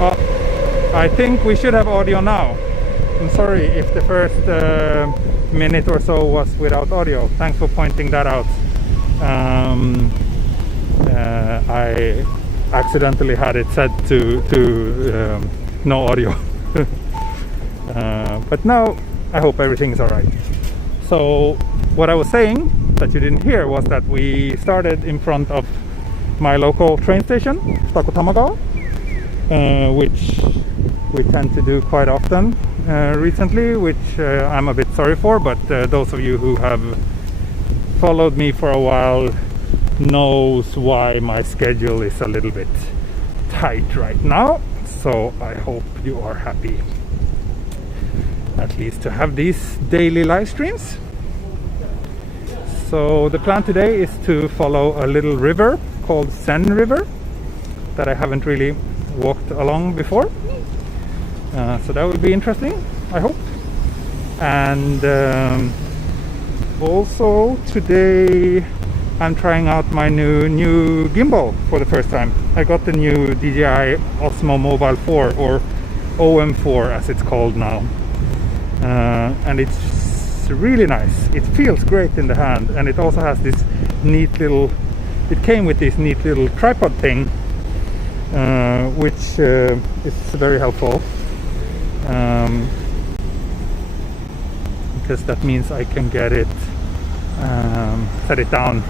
I think we should have audio now. I'm sorry if the first minute or so was without audio. Thanks for pointing that out. I accidentally had it set to no audio. But now I hope everything is alright. So what I was saying that you didn't hear was that we started in front of my local train station, Tamagawa, which we tend to do quite often recently, which I'm a bit sorry for, but those of you who have followed me for a while knows why my schedule is a little bit tight right now. So I hope you are happy at least to have these daily live streams. So the plan today is to follow a little river called Sen River that I haven't really walked along before. So that will be interesting, I hope. And also today I'm trying out my new gimbal for the first time. I got the new DJI Osmo Mobile 4, or OM4 as it's called now. And it's really nice. It feels great in the hand, and it also has this neat little, it came with this neat little tripod thing, which is very helpful, because that means I can get it, set it down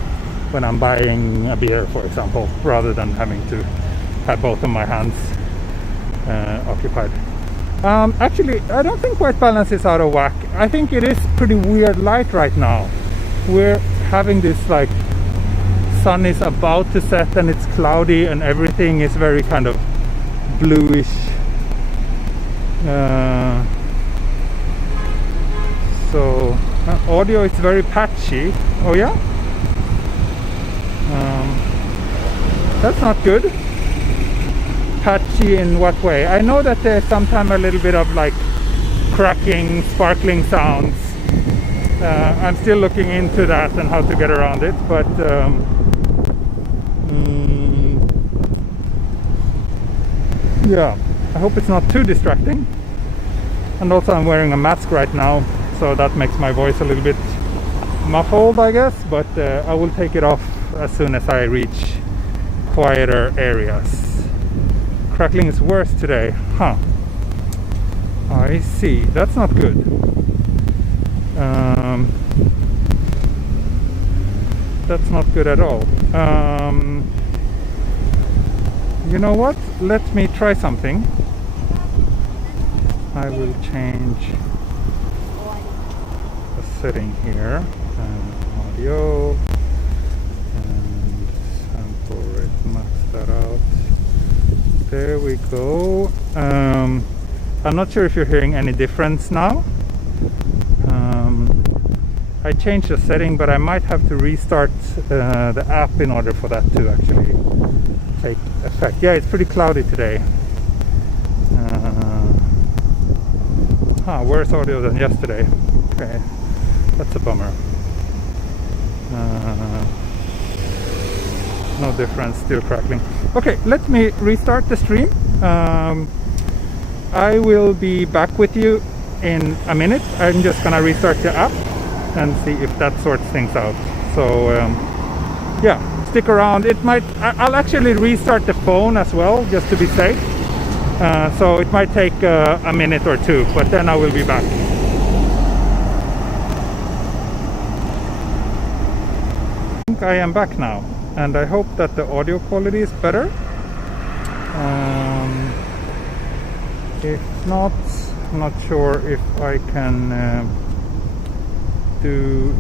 when I'm buying a beer, for example, rather than having to have both of my hands occupied. Actually, I don't think white balance is out of whack. I think it is pretty weird light right now. We're having this, like, sun is about to set and it's cloudy and everything is very kind of bluish. So audio is very patchy. Oh yeah? That's not good. Patchy in what way? I know that there's sometimes a little bit of like cracking, sparkling sounds. I'm still looking into that and how to get around it, but yeah, I hope it's not too distracting. And also I'm wearing a mask right now, so that makes my voice a little bit muffled, I guess, but I will take it off as soon as I reach quieter areas. Crackling is worse today, huh? I see, that's not good. That's not good at all. You know what? Let me try something. I will change the setting here. Audio and sample rate, max that out. There we go. I'm not sure if you're hearing any difference now. I changed the setting, but I might have to restart the app in order for that to actually take effect. Yeah, it's pretty cloudy today. Worse audio than yesterday. Okay, that's a bummer. No difference, still crackling. Okay, let me restart the stream. I will be back with you in a minute. I'm just gonna restart the app and see if that sorts things out. So yeah, stick around. It might, I'll actually restart the phone as well, just to be safe. So it might take a minute or two, but then I will be back. I think I am back now, and I hope that the audio quality is better. If not, I'm not sure if I can do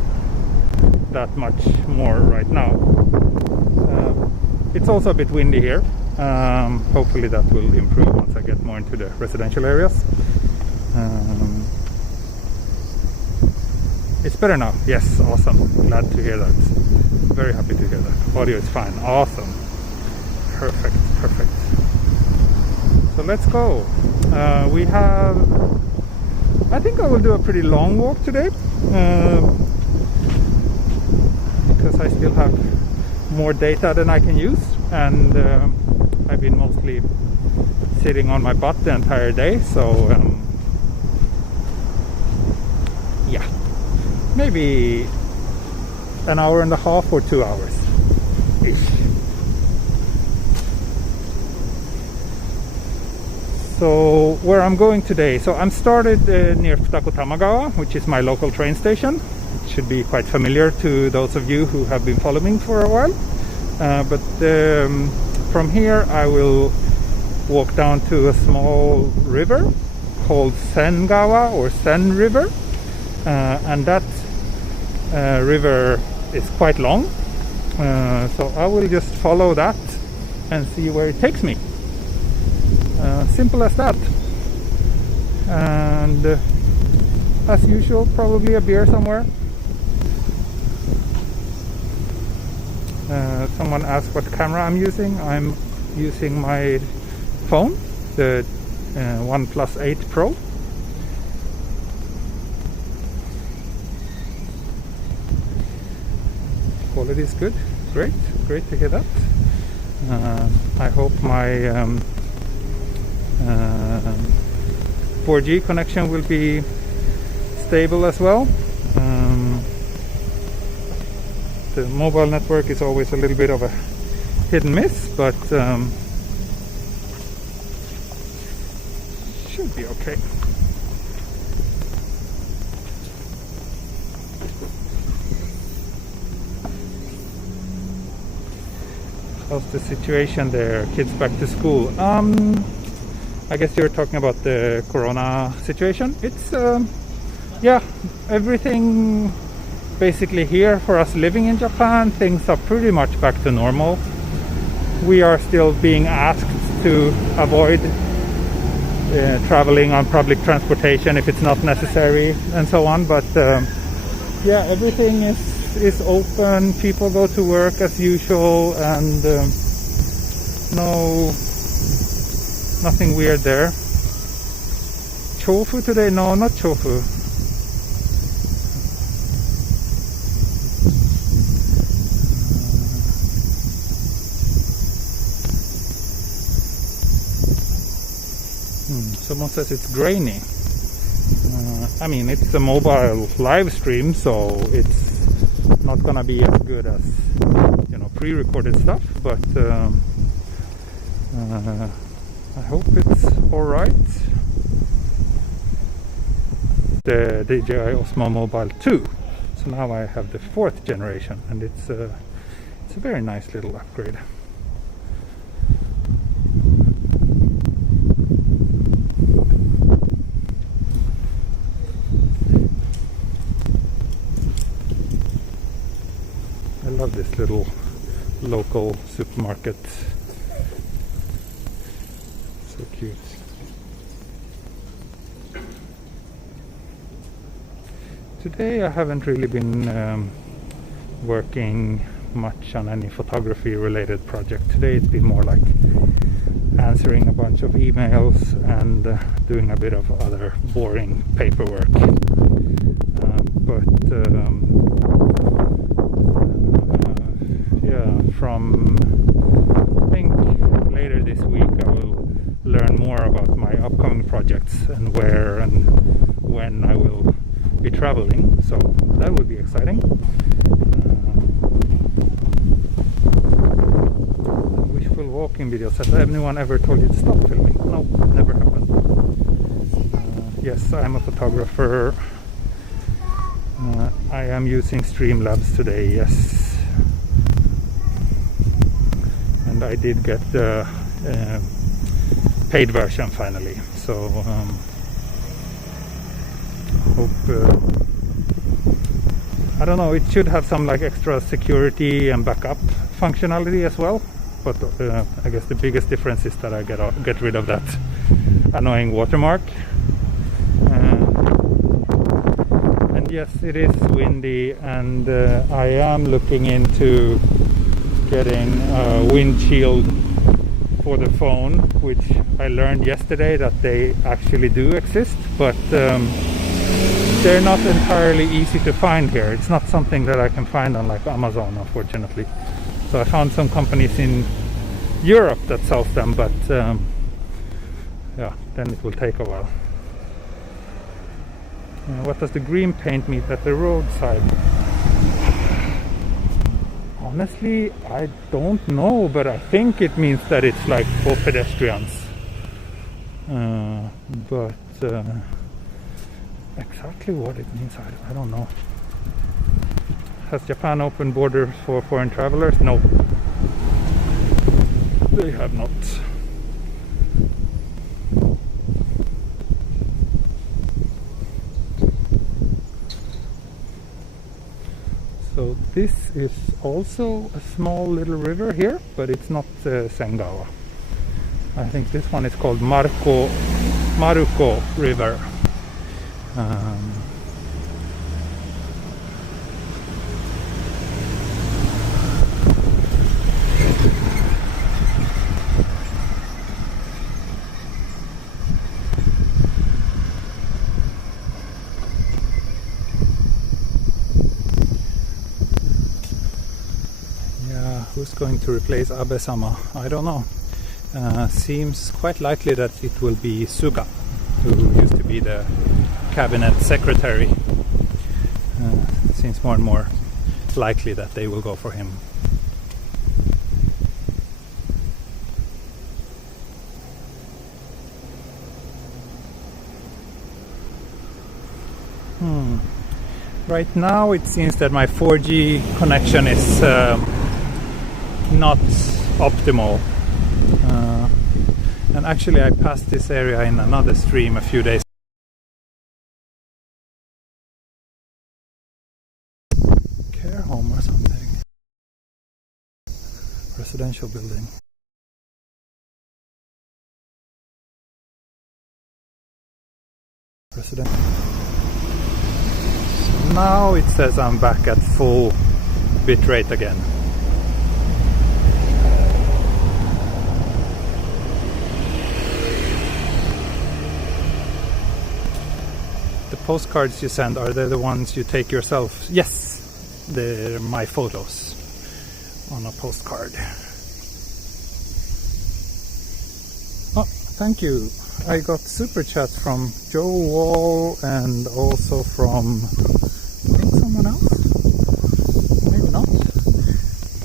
that much more right now. It's also a bit windy here. Hopefully that will improve once I get more into the residential areas. It's better now. Yes, awesome. Glad to hear that. Very happy to hear that. Audio is fine. Awesome. Perfect, perfect. So let's go. We have, I think I will do a pretty long walk today, because I still have more data than I can use, and I've been mostly sitting on my butt the entire day, so yeah, maybe an hour and a half or 2 hours ish. So where I'm going today, so I'm started near Tamagawa, which is my local train station. It should be quite familiar to those of you who have been following for a while, but from here I will walk down to a small river called Sengawa or Sen River, and that river is quite long, so I will just follow that and see where it takes me. Simple as that. And as usual, probably a beer somewhere. Someone asked what camera I'm using. I'm using my phone, the OnePlus 8 Pro. Quality is good. Great to hear that. I hope my 4G connection will be stable as well. The mobile network is always a little bit of a hit and miss, but should be okay. How's the situation there? Kids back to school? I guess you're talking about the corona situation. It's yeah, everything basically here for us living in Japan, things are pretty much back to normal. We are still being asked to avoid traveling on public transportation if it's not necessary and so on, but yeah, everything is open. People go to work as usual, and nothing weird there. Chofu today? No, not chofu. Someone says it's grainy. I mean, it's a mobile live stream, so it's not gonna be as good as, you know, pre-recorded stuff, but I hope it's alright. The DJI Osmo Mobile 2. So now I have the 4th generation, and it's a very nice little upgrade. I love this little local supermarket. So cute. Today I haven't really been working much on any photography related project. Today it's been more like answering a bunch of emails and doing a bit of other boring paperwork. Yeah, from I think later this week I will learn more about my upcoming projects and where and when I will be traveling, so that will be exciting. Wishful walking videos. Has anyone ever told you to stop filming? No, never happened. Yes, I'm a photographer. I am using Streamlabs today, yes. And I did get the paid version finally, so hope I don't know, it should have some like extra security and backup functionality as well, but I guess the biggest difference is that I get rid of that annoying watermark. And yes, it is windy, and I am looking into getting a windshield for the phone, which I learned yesterday that they actually do exist, but they're not entirely easy to find here. It's not something that I can find on like Amazon, unfortunately. So I found some companies in Europe that sells them, but yeah, then it will take a while. What does the green paint mean at the roadside? Honestly, I don't know, but I think it means that it's like for pedestrians. But exactly what it means, I don't know. Has Japan opened borders for foreign travelers? No, they have not. So this is also a small little river here, but it's not Sengawa. I think this one is called Maruko River. Who's going to replace Abe-sama? I don't know. Seems quite likely that it will be Suga, who used to be the cabinet secretary. Seems more and more likely that they will go for him. Right now it seems that my 4G connection is not optimal, and actually I passed this area in another stream a few days. Care home or something. Residential building. Residential. So now it says I'm back at full bitrate again. The postcards you send, are they the ones you take yourself? Yes, they're my photos on a postcard. Oh, thank you. I got super chat from Joe Wall and also from, I think, someone else? Maybe not.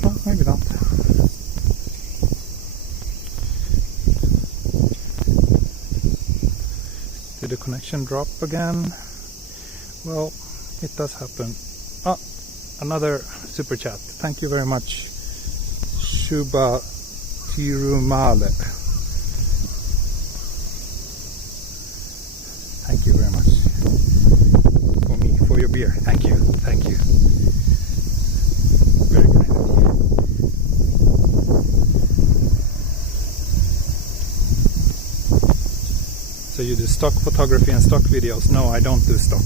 No, maybe not. Did the connection drop again? Well, it does happen. Ah, another super chat. Thank you very much, Shuba Tirumale. Thank you very much for your beer. Thank you. Very kind of you. So you do stock photography and stock videos? No, I don't do stock.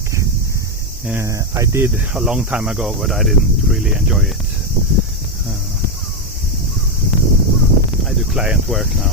I did a long time ago, but I didn't really enjoy it. I do client work now.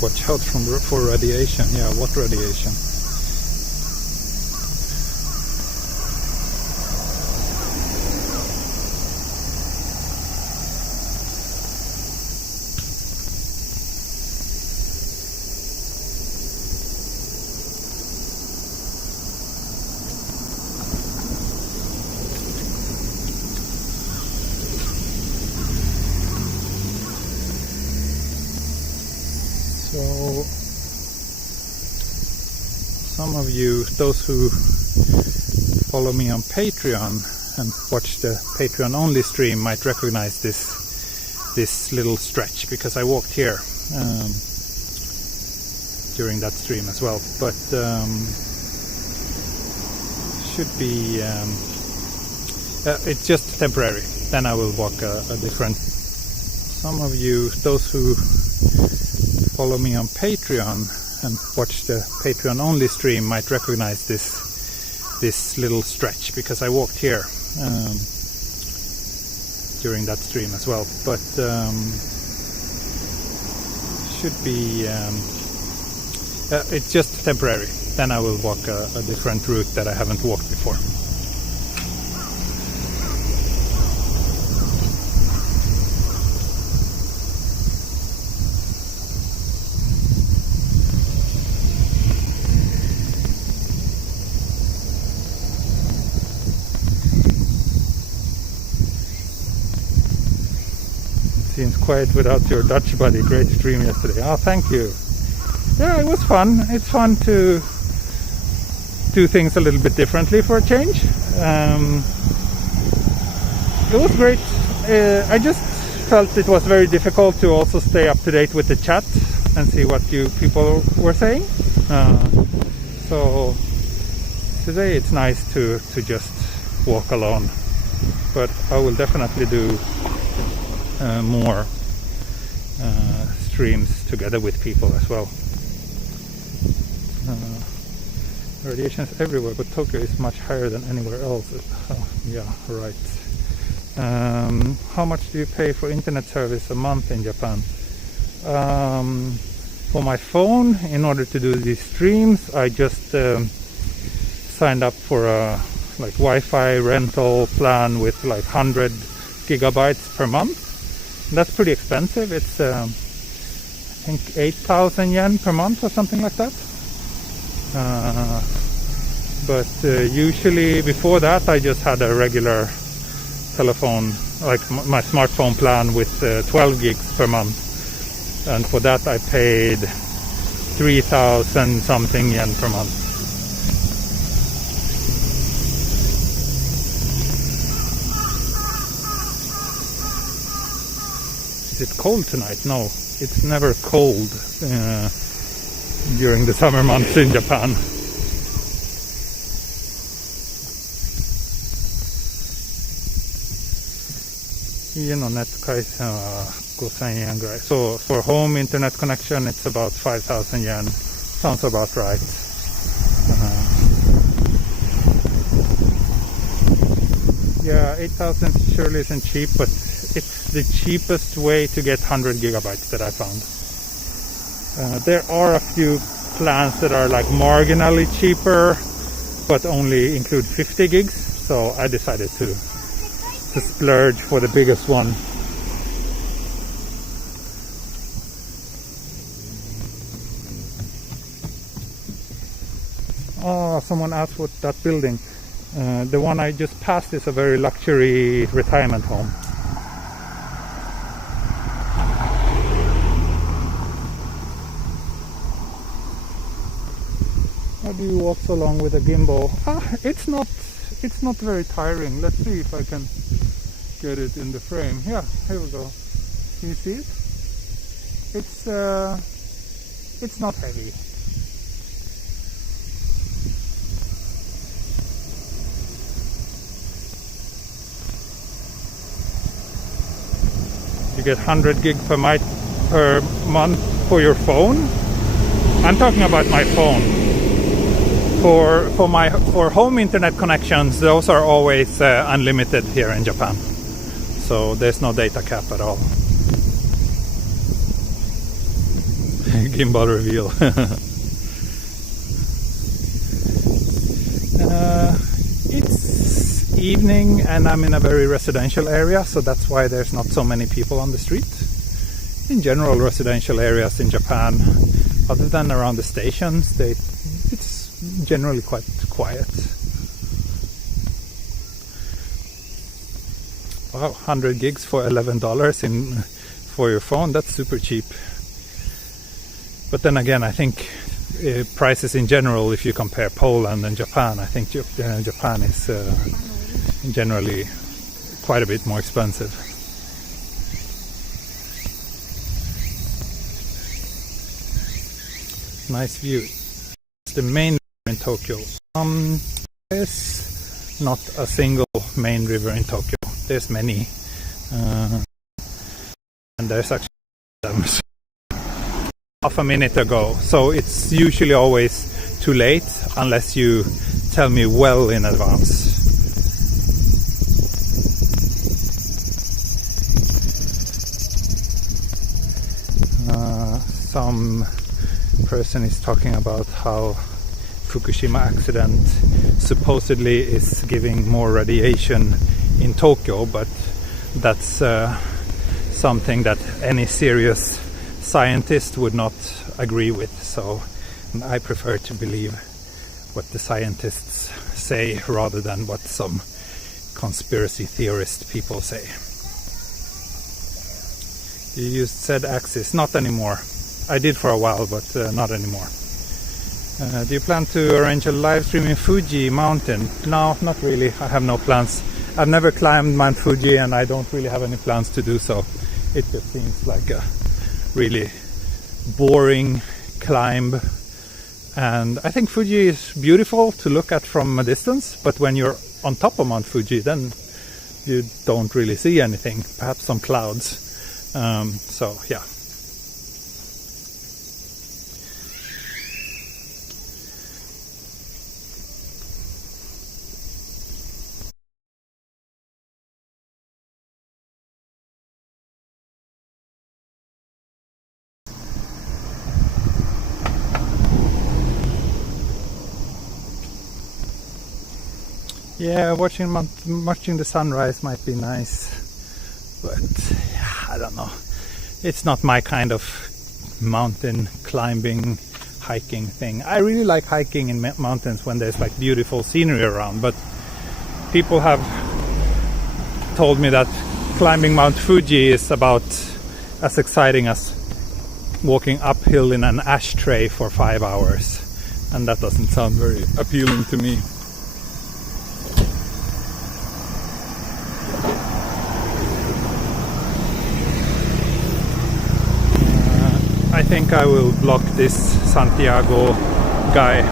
Watch out for radiation. Yeah, what radiation? So some of you, those who follow me on Patreon and watch the Patreon only stream, might recognize this little stretch, because I walked here during that stream as well. But should be it's just temporary. Then I will walk a different. Some of you, those who follow me on Patreon and watch the Patreon only stream, might recognize this little stretch, because I walked here during that stream as well, but should be it's just temporary. Then I will walk a different route that I haven't walked before. Seems quiet without your Dutch buddy. Great stream yesterday. Oh, thank you. Yeah, it was fun. It's fun to do things a little bit differently for a change. It was great. I just felt it was very difficult to also stay up to date with the chat and see what you people were saying. So today it's nice to just walk alone. But I will definitely do more streams together with people as well. Radiation is everywhere, but Tokyo is much higher than anywhere else. Oh, yeah, right. How much do you pay for internet service a month in Japan? For my phone, in order to do these streams, I just signed up for a like Wi-Fi rental plan with like 100 gigabytes per month. That's pretty expensive. It's I think 8,000 yen per month or something like that. But usually before that I just had a regular telephone, like my smartphone plan with 12 gigs per month, and for that I paid 3,000 something yen per month. Is it cold tonight? No, it's never cold during the summer months in Japan. So for home internet connection it's about 5,000 yen. Sounds about right. Yeah, 8,000 surely isn't cheap, but it's the cheapest way to get 100 gigabytes that I found. There are a few plans that are like marginally cheaper but only include 50 gigs, so I decided to splurge for the biggest one. Oh, someone asked what that building. The one I just passed is a very luxury retirement home. How do you walk so long with a gimbal? It's not very tiring. Let's see if I can get it in the frame. Yeah, here we go. Can you see it? It's not heavy. You get 100 gig per month for your phone. I'm talking about my phone. For home internet connections, those are always unlimited here in Japan. So there's no data cap at all. Gimbal reveal. It's evening and I'm in a very residential area, so that's why there's not so many people on the street. In general, residential areas in Japan, other than around the stations, it's generally quite quiet. Wow, 100 gigs for $11 for your phone, that's super cheap. But then again, I think prices in general, if you compare Poland and Japan, I think Japan is generally quite a bit more expensive. Nice view. It's the main river in Tokyo. There's not a single main river in Tokyo. There's many, and there's actually half a minute ago. So it's usually always too late unless you tell me well in advance. some person is talking about how Fukushima accident supposedly is giving more radiation in Tokyo, but that's something that any serious scientist would not agree with. So I prefer to believe what the scientists say rather than what some conspiracy theorist people say. You used Z-axis? Not anymore. I did for a while, but not anymore. Do you plan to arrange a live stream in Fuji mountain? No, not really. I have no plans. I've never climbed Mount Fuji and I don't really have any plans to do so. It just seems like a really boring climb. And I think Fuji is beautiful to look at from a distance, but when you're on top of Mount Fuji, then you don't really see anything, perhaps some clouds. So yeah. Yeah, watching the sunrise might be nice, but I don't know. It's not my kind of mountain climbing, hiking thing. I really like hiking in mountains when there's like beautiful scenery around, but people have told me that climbing Mount Fuji is about as exciting as walking uphill in an ashtray for 5 hours, and that doesn't sound very appealing to me. I think I will block this Santiago guy.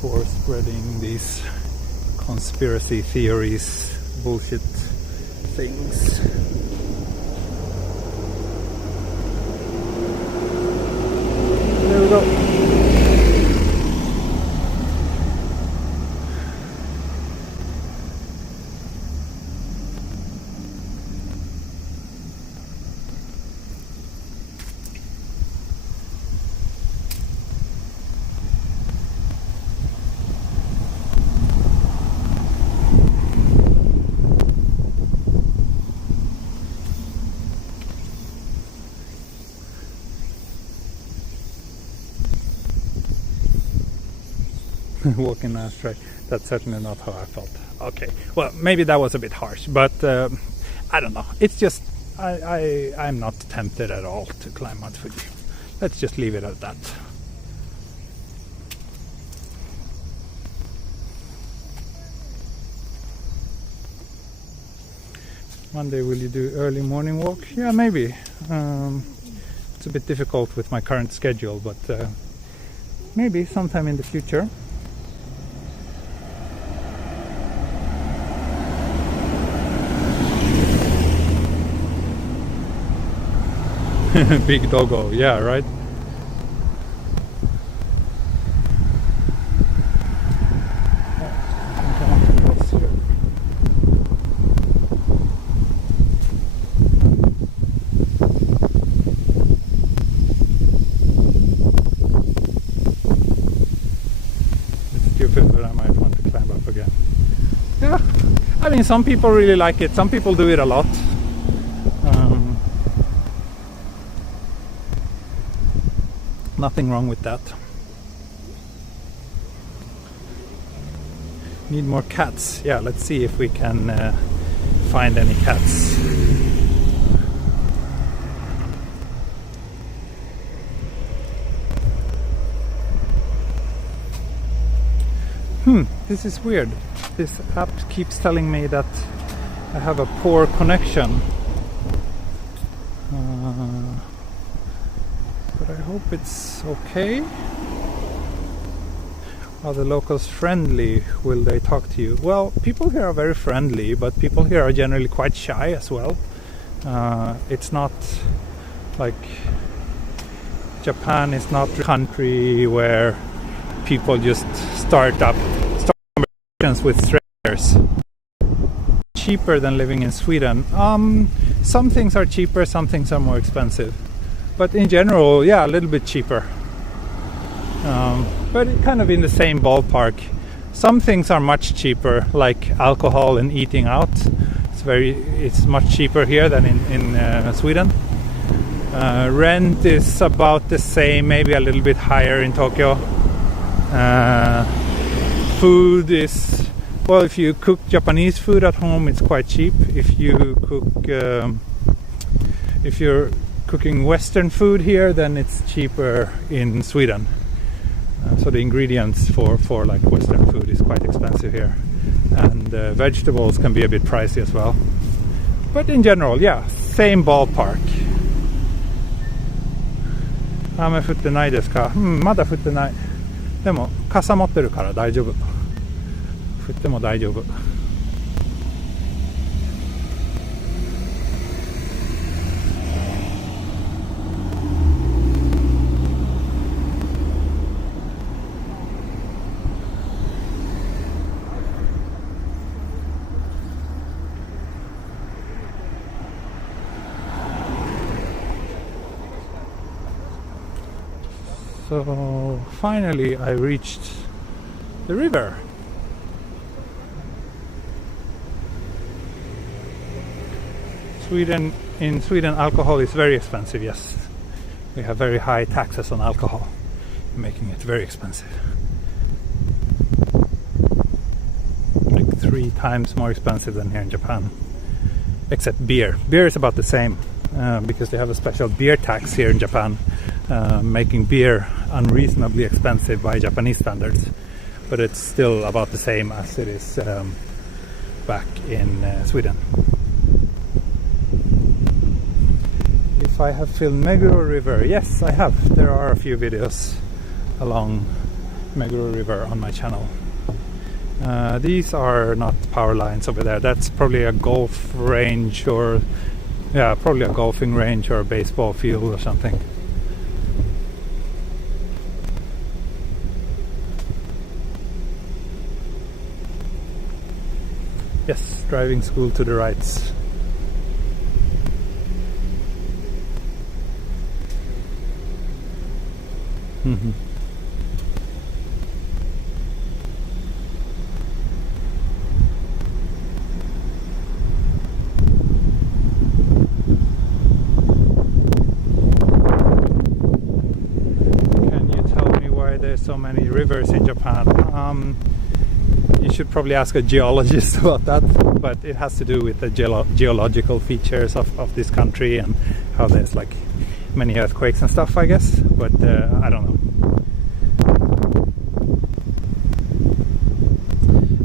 For spreading these conspiracy theories, bullshit things. There we go. Walking ashtray. That's certainly not how I felt. Okay, well, maybe that was a bit harsh, but I don't know. It's just I'm not tempted at all to climb Mount Fuji. Let's just leave it at that. Monday, will you do early morning walk? Yeah, maybe. It's a bit difficult with my current schedule, but maybe sometime in the future. Big doggo, yeah, right? It's stupid, but I might want to climb up again. Yeah, I mean, some people really like it. Some people do it a lot. Nothing wrong with that. Need more cats. Yeah, let's see if we can find any cats. This is weird. This app keeps telling me that I have a poor connection. But I hope it's okay. Are the locals friendly? Will they talk to you? Well, people here are very friendly, but people here are generally quite shy as well. It's not like Japan is not a country where people just start conversations with strangers. cheaper than living in Sweden. Some things are cheaper, some things are more expensive. But in general, yeah, a little bit cheaper. But kind of in the same ballpark. Some things are much cheaper, like alcohol and eating out. It's much cheaper here than in Sweden. Rent is about the same, maybe a little bit higher in Tokyo. Food is, well, if you cook Japanese food at home, it's quite cheap. If you cook, if you're cooking Western food here, then it's cheaper in Sweden. So the ingredients for like Western food is quite expensive here, and vegetables can be a bit pricey as well. But in general, yeah, same ballpark. 雨降ってないですか？まだ降ってない。でも傘持ってるから大丈夫。降っても大丈夫。So finally I reached the river. In Sweden alcohol is very expensive, yes. We have very high taxes on alcohol, making it very expensive. Like 3 times more expensive than here in Japan. Except beer. Beer is about the same, because they have a special beer tax here in Japan. Making beer unreasonably expensive by Japanese standards, but it's still about the same as it is back in Sweden. If I have filmed Meguro River, yes I have. There are a few videos along Meguro River on my channel. These are not power lines over there. That's probably a golf range, or yeah, probably a golfing range or a baseball field or something. Yes, driving school to the right. Mm-hmm. Can you tell me why there's so many rivers in Japan? You should probably ask a geologist about that, but it has to do with the geological features of this country and how there's like many earthquakes and stuff, I guess, but I don't know.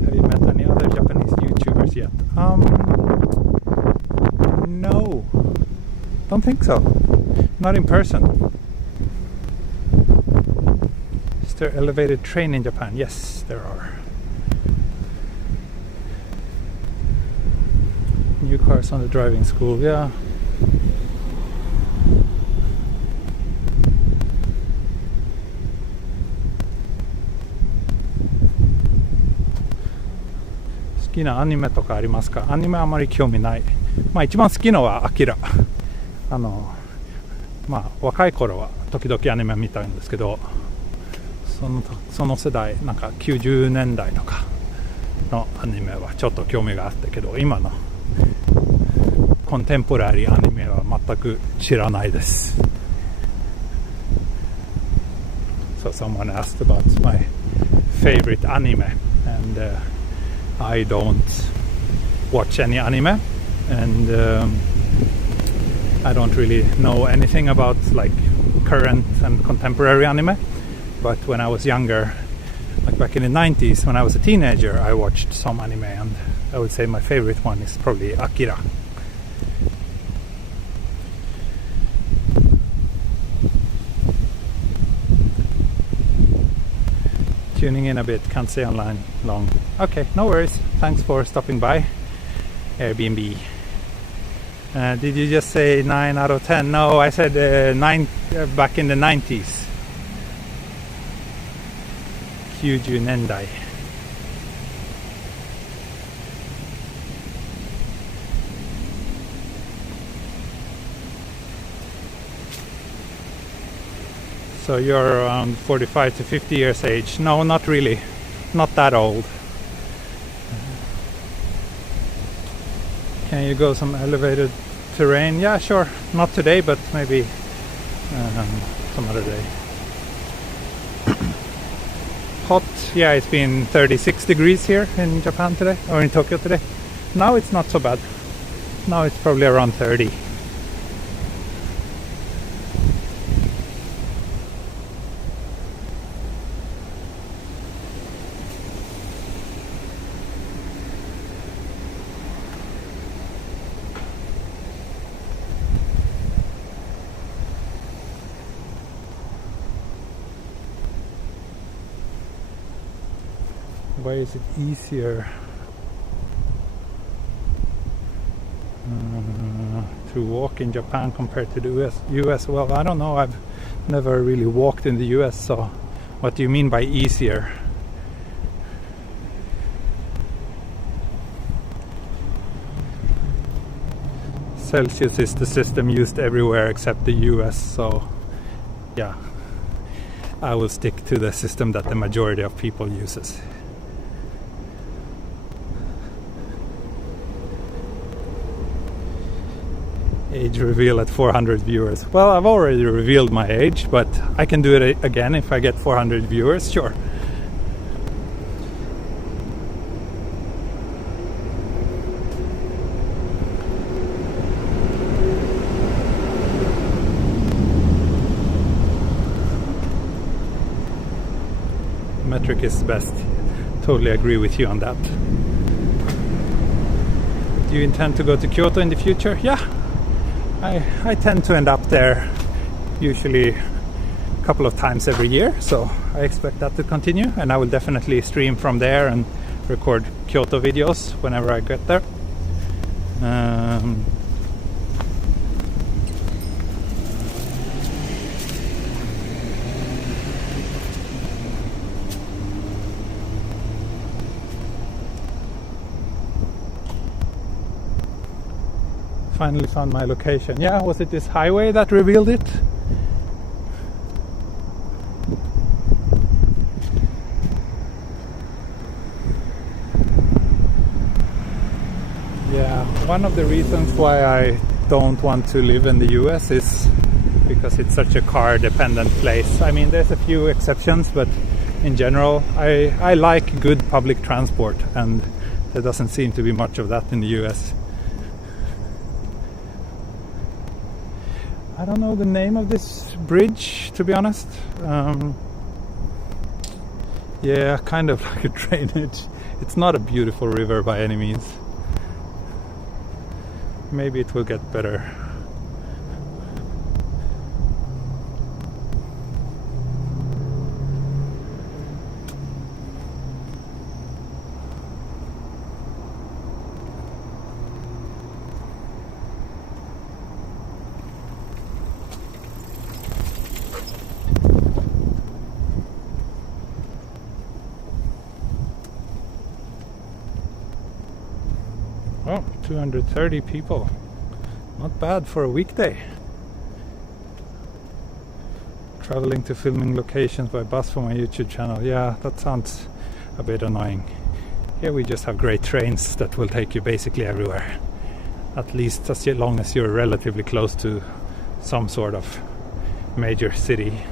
Have you met any other Japanese YouTubers yet? No, don't think so. Not in person. Is there elevated train in Japan? Yes, there are. New cars on the driving school, yeah. Hau きなアニメとかありますか？アニメあまり興味ない。まあ一番好きのはアキラ。まあ若い頃は時々アニメ見たんですけど、その世代なんか90年代とかのアニメはちょっと興味があったけど、今のコンテンポラリーアニメは全く知らないです。So someone asked about my favorite anime, and I don't watch any anime, and I don't really know anything about like current and contemporary anime. But when I was younger, like back in the 90s, when I was a teenager, I watched some anime, and I would say my favorite one is probably Akira. Tuning in a bit, can't stay online long. Okay, no worries. Thanks for stopping by. Airbnb. Did you just say 9 out of 10? No, I said 9 back in the 90s. 90年代。So you're around 45 to 50 years age. No, not really. Not that old. Can you go some elevated terrain? Yeah, sure. Not today, but maybe some other day. Hot. Yeah, it's been 36 degrees here in Japan today, or in Tokyo today. Now it's not so bad. Now it's probably around 30. Why is it easier to walk in Japan compared to the US? Well, I don't know. I've never really walked in the US, so what do you mean by easier? Celsius is the system used everywhere except the US, so yeah, I will stick to the system that the majority of people uses. Age reveal at 400 viewers. Well, I've already revealed my age, but I can do it again if I get 400 viewers, sure. Metric is best. Totally agree with you on that. Do you intend to go to Kyoto in the future? Yeah. I tend to end up there usually a couple of times every year, so I expect that to continue, and I will definitely stream from there and record Kyoto videos whenever I get there. Finally found my location. Yeah, was it this highway that revealed it? Yeah, one of the reasons why I don't want to live in the US is because it's such a car dependent place. I mean, there's a few exceptions, but in general I like good public transport, and there doesn't seem to be much of that in the US. I don't know the name of this bridge, to be honest. Yeah, kind of like a drainage. It's not a beautiful river by any means. Maybe it will get better. Oh, 230 people. Not bad for a weekday. Traveling to filming locations by bus for my YouTube channel. Yeah, that sounds a bit annoying. Here we just have great trains that will take you basically everywhere. At least as long as you're relatively close to some sort of major city.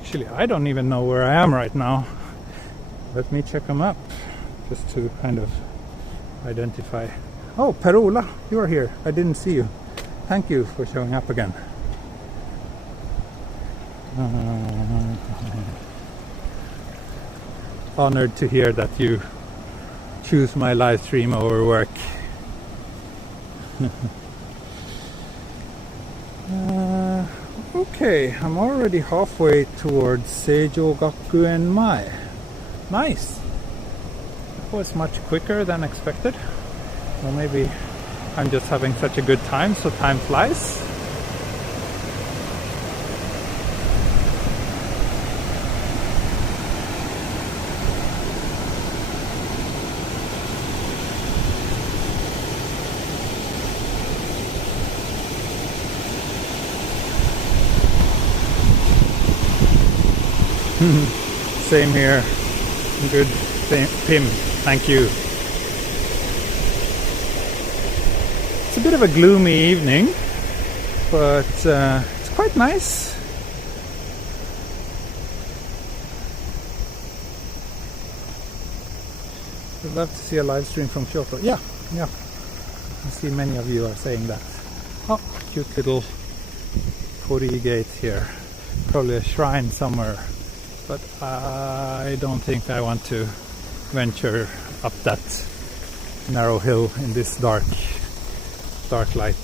Actually, I don't even know where I am right now. Let me check a map just to kind of identify. Oh, Perula, you are here. I didn't see you. Thank you for showing up again. Honored to hear that you choose my live stream over work. Okay, I'm already halfway towards Seijo Gakuen Mae. Nice! That was much quicker than expected. Or maybe I'm just having such a good time, so time flies. Same here. Good, Pim. Thank you. It's a bit of a gloomy evening, but it's quite nice. I'd love to see a live stream from Kyoto. Yeah. I see many of you are saying that. Oh, cute little torii gate here. Probably a shrine somewhere. But I don't think I want to venture up that narrow hill in this dark light.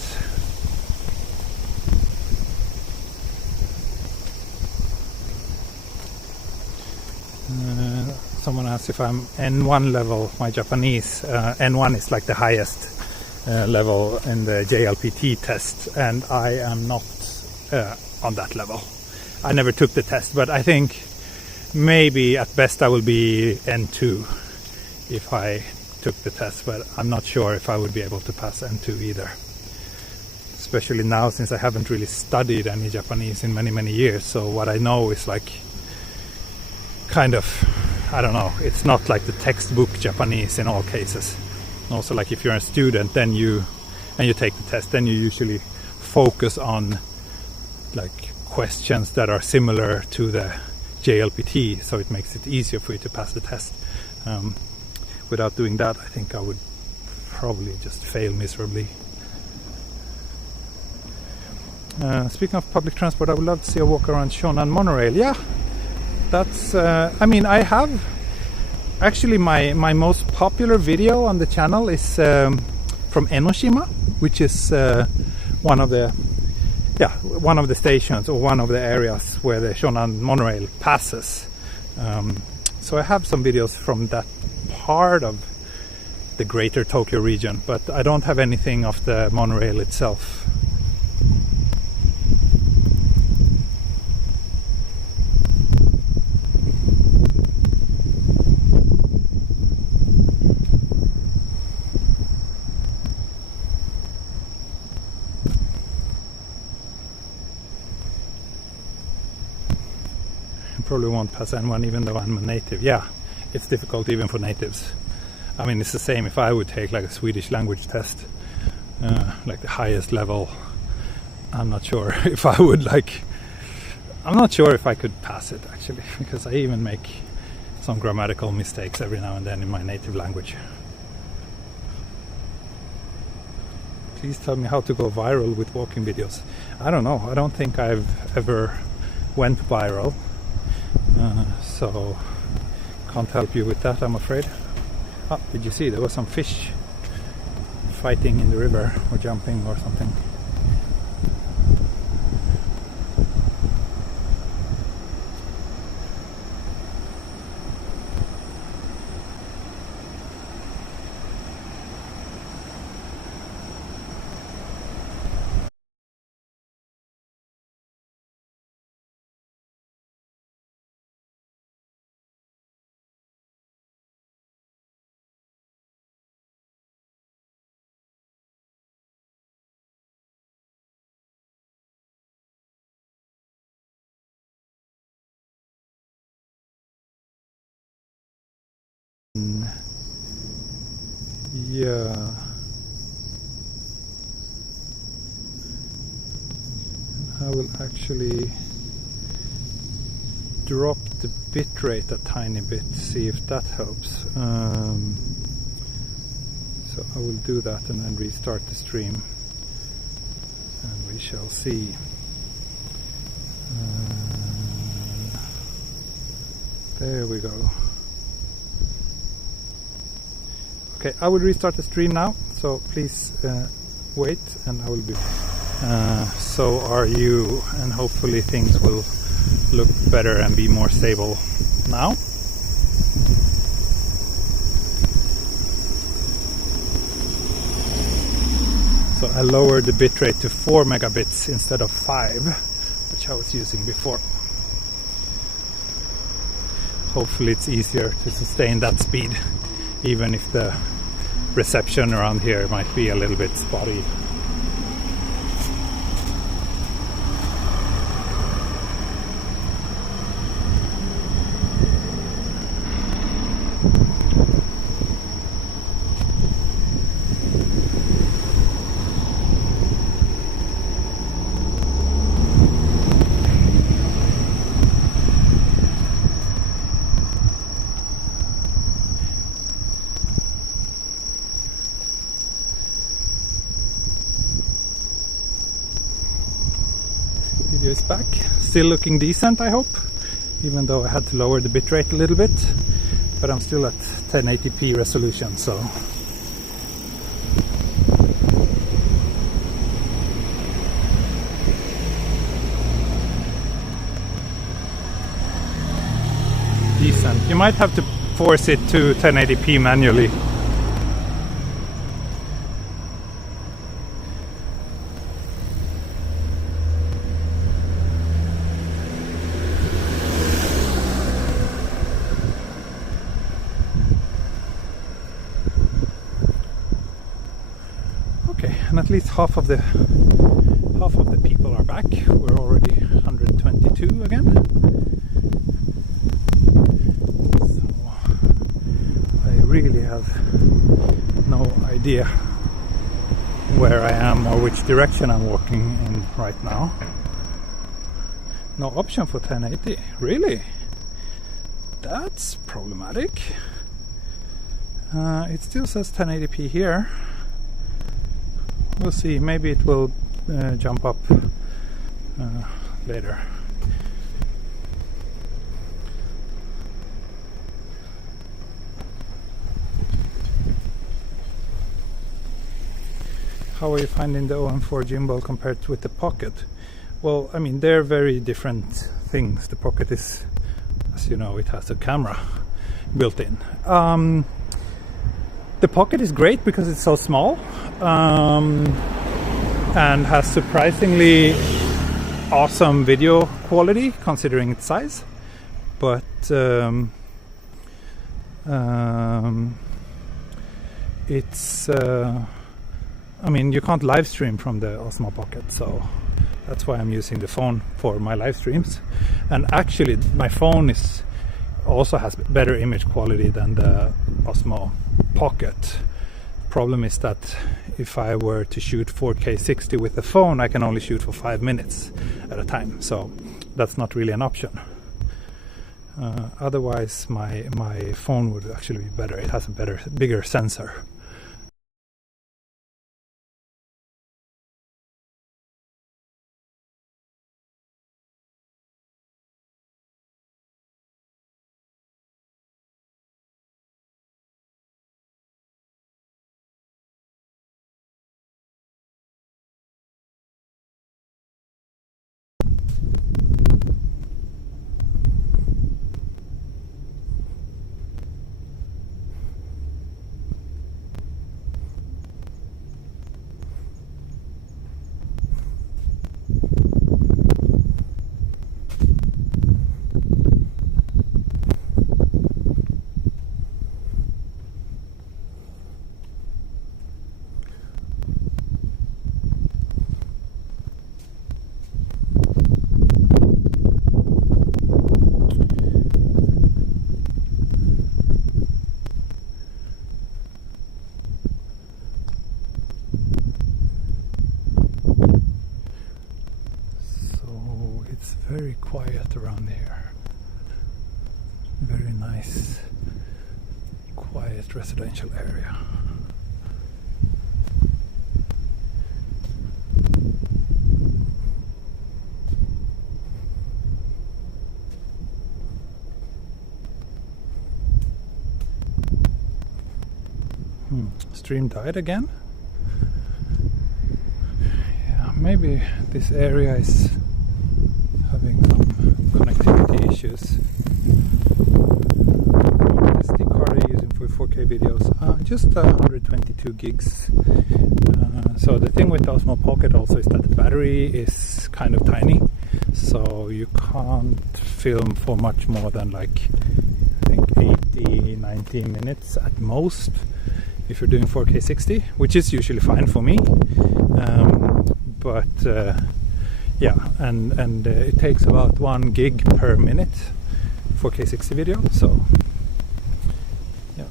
Someone asked if I'm N1 level, my Japanese. N1 is like the highest level in the JLPT test, and I am not on that level. I never took the test, but I think maybe at best I will be N2 if I took the test, but I'm not sure if I would be able to pass N2 either. Especially now, since I haven't really studied any Japanese in many years, so what I know is like kind of, I don't know, it's not like the textbook Japanese in all cases. Also, like if you're a student then you take the test, then you usually focus on like questions that are similar to the JLPT, so it makes it easier for you to pass the test. Without doing that, I think I would probably just fail miserably. Speaking of public transport, I would love to see a walk around Shonan monorail. Yeah, that's I mean, I have actually my most popular video on the channel is from Enoshima, which is one of the stations or one of the areas where the Shonan monorail passes. So I have some videos from that part of the greater Tokyo region, but I don't have anything of the monorail itself. Probably won't pass N1 even though I'm a native. Yeah, it's difficult even for natives. I mean, it's the same if I would take like a Swedish language test, like the highest level. I'm not sure if I would I'm not sure if I could pass it actually, because I even make some grammatical mistakes every now and then in my native language. Please tell me how to go viral with walking videos. I don't know. I don't think I've ever went viral. So can't help you with that, I'm afraid. Oh, did you see there was some fish fighting in the river or jumping or something? Yeah. I will actually drop the bitrate a tiny bit, see if that helps. So I will do that and then restart the stream, and we shall see. There we go. Okay, I will restart the stream now, so please wait, and I will be. So are you, and hopefully things will look better and be more stable now. So I lowered the bitrate to 4 megabits instead of 5, which I was using before. Hopefully it's easier to sustain that speed, even if the reception around here might be a little bit spotty. Video is back, still looking decent, I hope, even though I had to lower the bitrate a little bit, but I'm still at 1080p resolution, so decent. You might have to force it to 1080p manually. And at least half of the people are back. We're already 122 again. So I really have no idea where I am or which direction I'm walking in right now. No option for 1080. Really? That's problematic. It still says 1080p here. We'll see, maybe it will jump up later. How are you finding the OM4 gimbal compared with the Pocket? Well, I mean, they're very different things. The Pocket is, as you know, it has a camera built in. The Pocket is great because it's so small and has surprisingly awesome video quality considering its size, but it's I mean, you can't live stream from the Osmo Pocket, so that's why I'm using the phone for my live streams. And actually my phone also has better image quality than the Osmo Pocket. Problem is that if I were to shoot 4K 60 with the phone, I can only shoot for 5 minutes at a time, so that's not really an option. Otherwise my phone would actually be better. It has a bigger sensor. Very quiet around here. Very nice, quiet residential area. Stream died again. maybe this area is having some connectivity issues. What SD card are you using for 4K videos? Just 122 gigs. So the thing with the Osmo Pocket also is that the battery is kind of tiny, so you can't film for much more than like I think 80-90 minutes at most if you're doing 4K 60, which is usually fine for me. Yeah, and it takes about 1 gig per minute 4K 60 video, so yeah.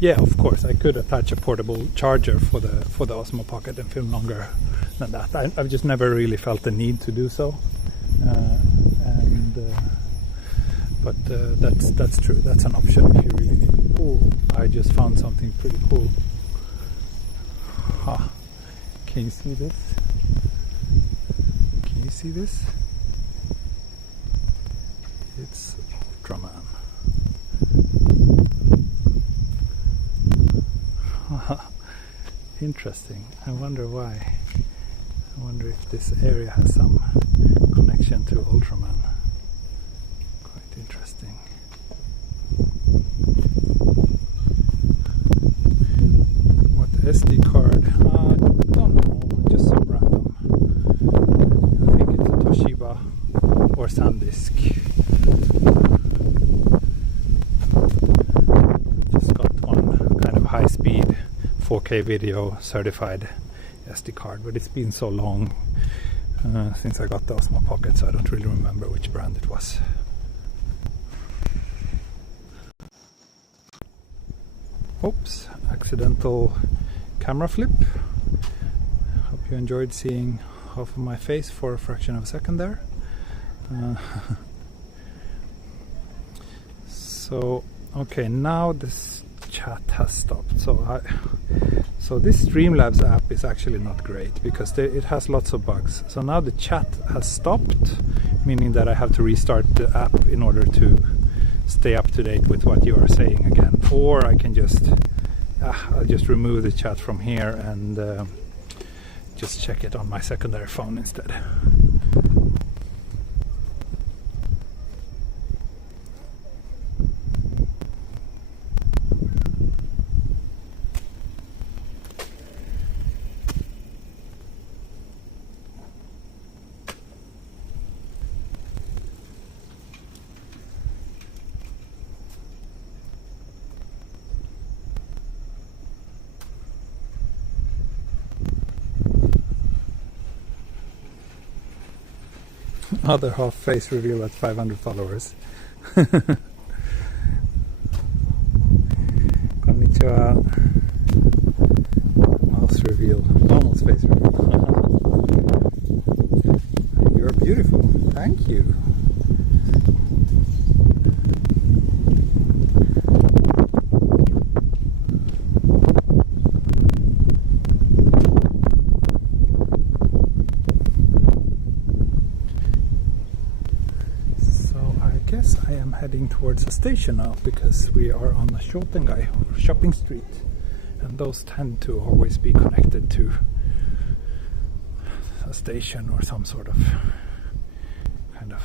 Yeah, of course, I could attach a portable charger for the Osmo Pocket and film longer than that. I've just never really felt the need to do so, but that's true. That's an option if you really need. Oh, I just found something pretty cool. Huh. Can you see this? Can you see this? It's Ultraman. Interesting. I wonder why. I wonder if this area has some connection to Ultraman. Quite interesting. What SD card? I don't know. Just some random. I think it's a Toshiba or SanDisk. Just got one kind of high speed 4K video certified SD card, but it's been so long since I got the Osmo Pocket, so I don't really remember which brand it was. Oops, accidental camera flip. Hope you enjoyed seeing half of my face for a fraction of a second there. So, okay, now this chat has stopped. So this Streamlabs app is actually not great because it has lots of bugs. So now the chat has stopped, meaning that I have to restart the app in order to stay up to date with what you are saying again. Or I can I'll just remove the chat from here and just check it on my secondary phone instead. Other half face reveal at 500 followers. Konnichiwa. Mouse reveal. Almost face reveal. You're beautiful. Thank you. I am heading towards a station now because we are on the Setagaya shopping street, and those tend to always be connected to a station or some sort of kind of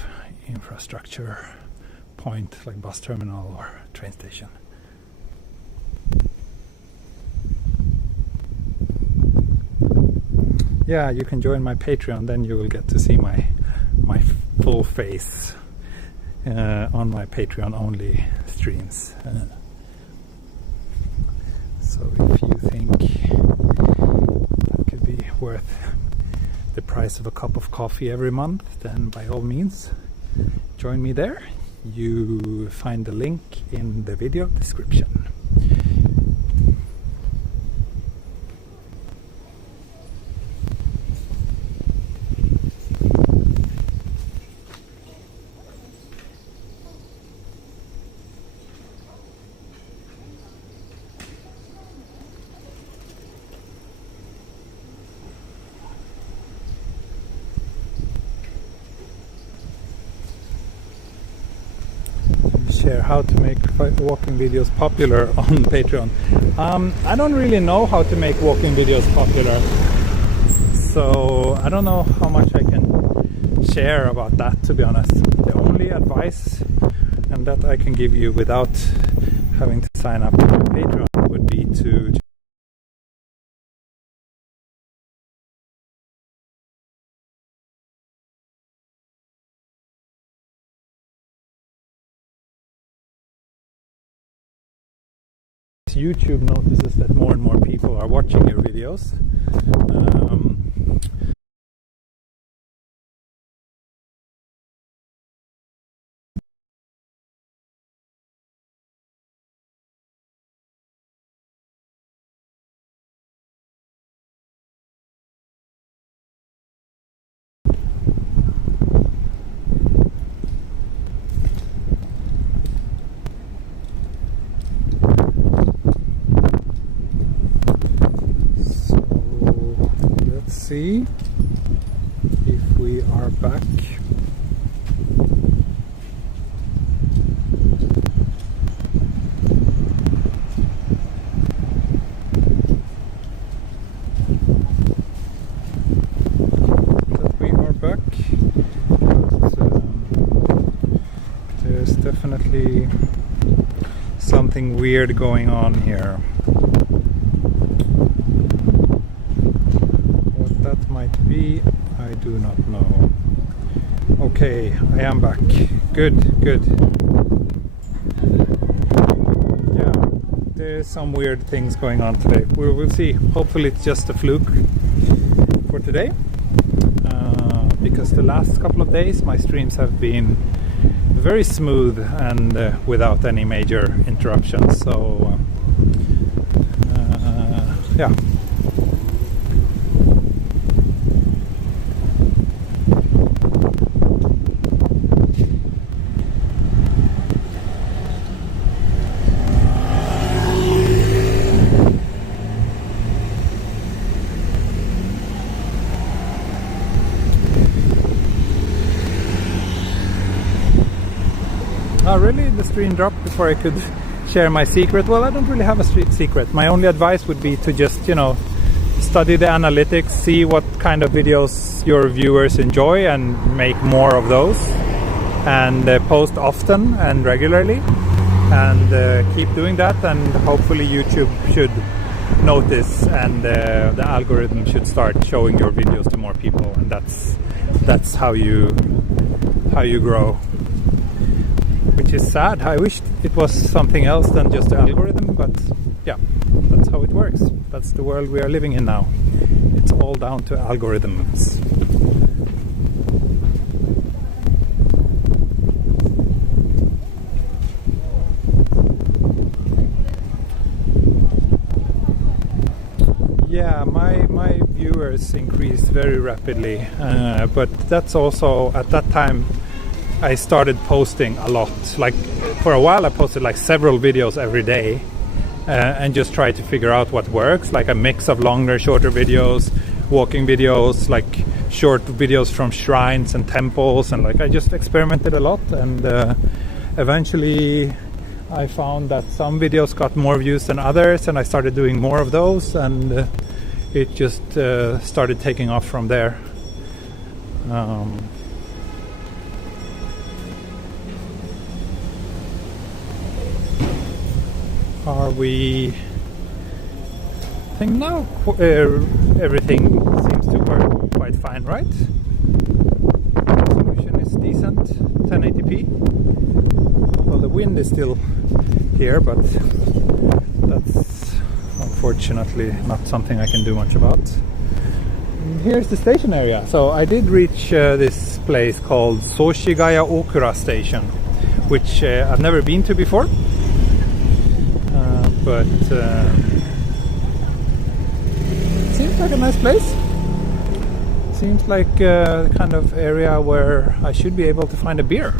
infrastructure point like bus terminal or train station. Yeah, you can join my Patreon, then you will get to see my full face on my Patreon only streams. So if you think it could be worth the price of a cup of coffee every month, then by all means join me there. You find the link in the video description. here, how to make walking videos popular on Patreon. I don't really know how to make walking videos popular, so I don't know how much I can share about that, to be honest. The only advice and that I can give you without having to sign up to Patreon would be to YouTube notices that more and more people are watching your videos. See if we are back. That we are back. There's definitely something weird going on here. Be, I do not know. Okay, I am back. Good. Yeah, there's some weird things going on today. We'll see. Hopefully it's just a fluke for today, because the last couple of days my streams have been very smooth and without any major interruptions. So yeah. Oh, really? The stream dropped before I could share my secret? Well, I don't really have a secret. My only advice would be to just, study the analytics, see what kind of videos your viewers enjoy and make more of those, and post often and regularly, and keep doing that, and hopefully YouTube should notice, and the algorithm should start showing your videos to more people, and that's how you grow. Which is sad. I wish it was something else than just the algorithm, but yeah, that's how it works. That's the world we are living in now. It's all down to algorithms. Yeah, my viewers increased very rapidly, but that's also, at that time I started posting a lot. Like for a while I posted like several videos every day, and just tried to figure out what works, like a mix of longer, shorter videos, walking videos, like short videos from shrines and temples, and like I just experimented a lot, and eventually I found that some videos got more views than others, and I started doing more of those, and it just started taking off from there. Are we? I think now everything seems to work quite fine, right? Resolution is decent, 1080p. Well, the wind is still here, but that's unfortunately not something I can do much about. And here's the station area. So I did reach this place called Setagaya Okura Station, which I've never been to before. But seems like a nice place. Seems like the kind of area where I should be able to find a beer.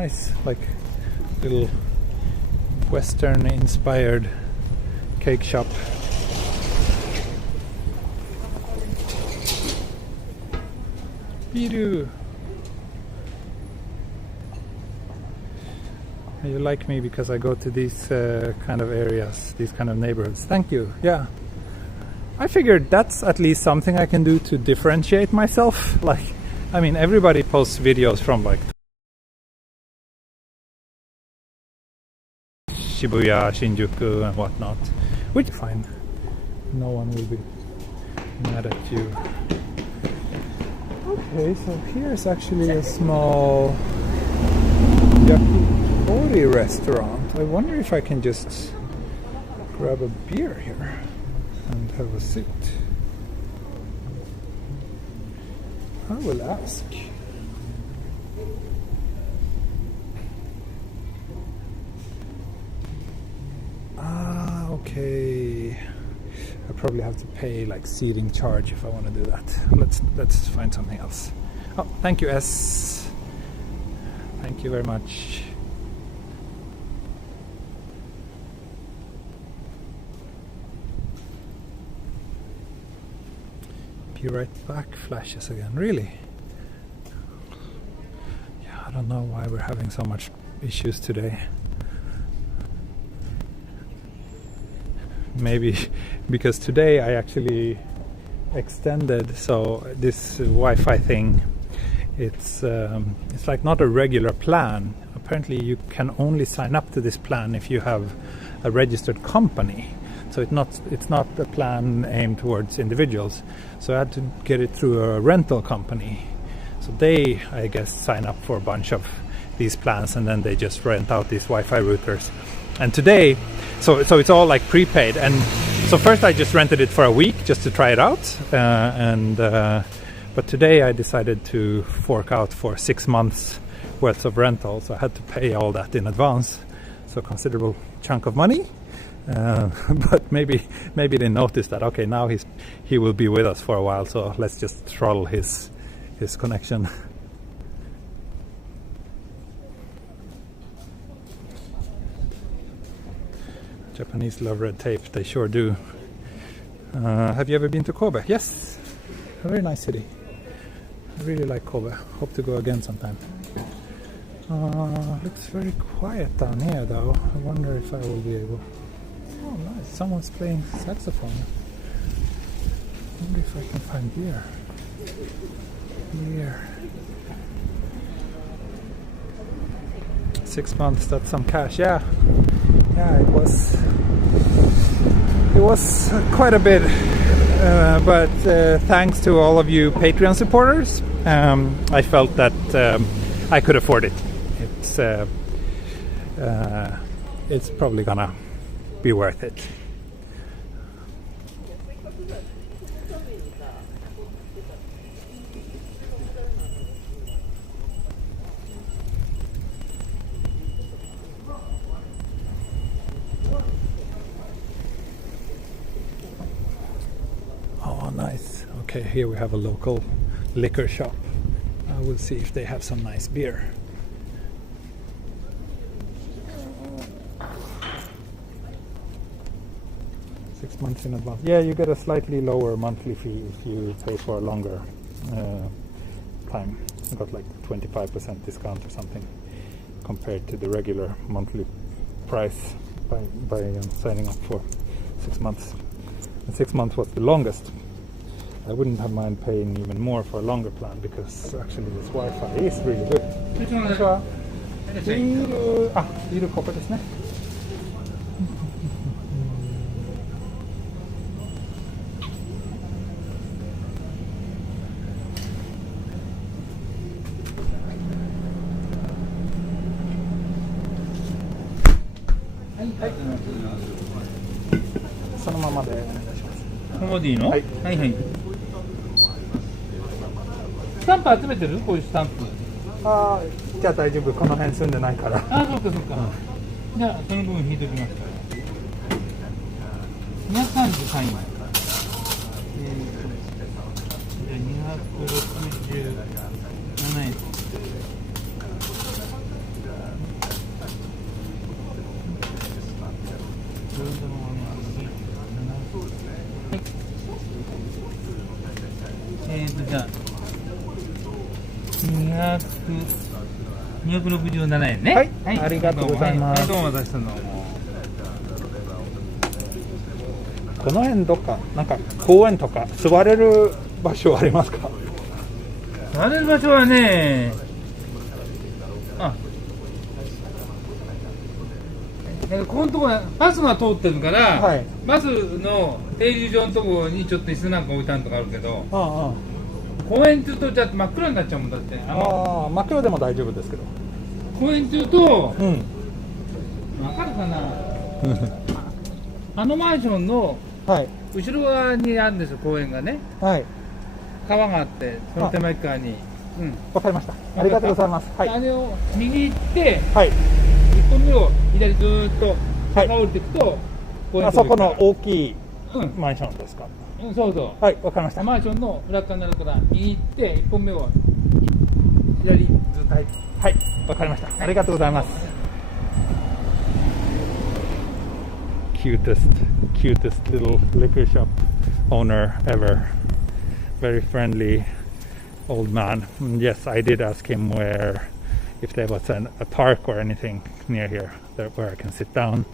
nice, like little Western inspired cake shop. Biru! You like me because I go to these kind of areas, these kind of neighborhoods. Thank you. Yeah. I figured that's at least something I can do to differentiate myself. Like, I mean, everybody posts videos from like Shibuya, Shinjuku and whatnot, which is fine. No one will be mad at you. Okay, so here's actually a small yakitori restaurant. I wonder if I can just grab a beer here and have a seat. I will ask. Okay. I probably have to pay like seating charge if I want to do that. Let's find something else. Oh, thank you, S. Thank you very much. Be right back flashes again. Really? Yeah, I don't know why we're having so much issues today. Maybe because today I actually extended, so this Wi-Fi thing, it's like not a regular plan. Apparently you can only sign up to this plan if you have a registered company, so it's not a plan aimed towards individuals. So I had to get it through a rental company, so they, I guess, sign up for a bunch of these plans and then they just rent out these Wi-Fi routers. And today, so it's all like prepaid, and so first I just rented it for a week just to try it out, but today I decided to fork out for 6 months worth of rental, so I had to pay all that in advance, so a considerable chunk of money. But maybe they noticed that, okay, now he will be with us for a while, so let's just throttle his connection. Japanese love red tape, they sure do. Have you ever been to Kobe? Yes, a very nice city. I really like Kobe. Hope to go again sometime. Looks very quiet down here though. I wonder if I will be able. Oh nice, someone's playing saxophone. I wonder if I can find beer. Beer. 6 months, that's some cash, yeah. Yeah, it was quite a bit, but thanks to all of you Patreon supporters, I felt that I could afford it. It's probably gonna be worth it. Nice. Okay, here we have a local liquor shop. I will see if they have some nice beer. Months in advance. Yeah, you get a slightly lower monthly fee if you pay for a longer time. You got like 25% discount or something compared to the regular monthly price by signing up for 6 months. And 6 months was the longest. I wouldn't have mind paying even more for a longer plan because actually this Wi-Fi is really good. ビールコップですね。はい、そのままでお願いします。このままでいいの？はい、はいはい。スタンプ集めてる？こういうスタンプ。ああ、じゃあ大丈夫。この辺住んでないから。ああ、そうかそうか。じゃあその分引いておきますから。233円。267円。267円ね。はいありがとうございますどうもお待たせしたの。この辺どっかなんか公園とか座れる場所ありますか？座れる場所はね、ここのところバスが通ってるから、はい、バスの停留場のところにちょっと椅子なんか置いたんとかあるけど、あ公園って言うとちょっと真っ暗になっちゃうもんだって。真っ暗でも大丈夫ですけど。公園って言うと、うん。わかるかなあのマンションのはい。後ろ側にあるんですよ、公園がね。はい。川があって、その手前側に。わかりました。ありがとうございます。はい。あれを右行って、はい。1本目を左ずーっと坂降りていくと、あそこの大きいマンションですか？そうそう。はい、わかりました。マンションの裏側になるから、右行って、1本目を左ずっと入って。はい、わかりました。ありがとうございます。Cutest little liquor shop owner ever. Very friendly old man. Yes, I did ask him if there was a park or anything near here where I can sit down.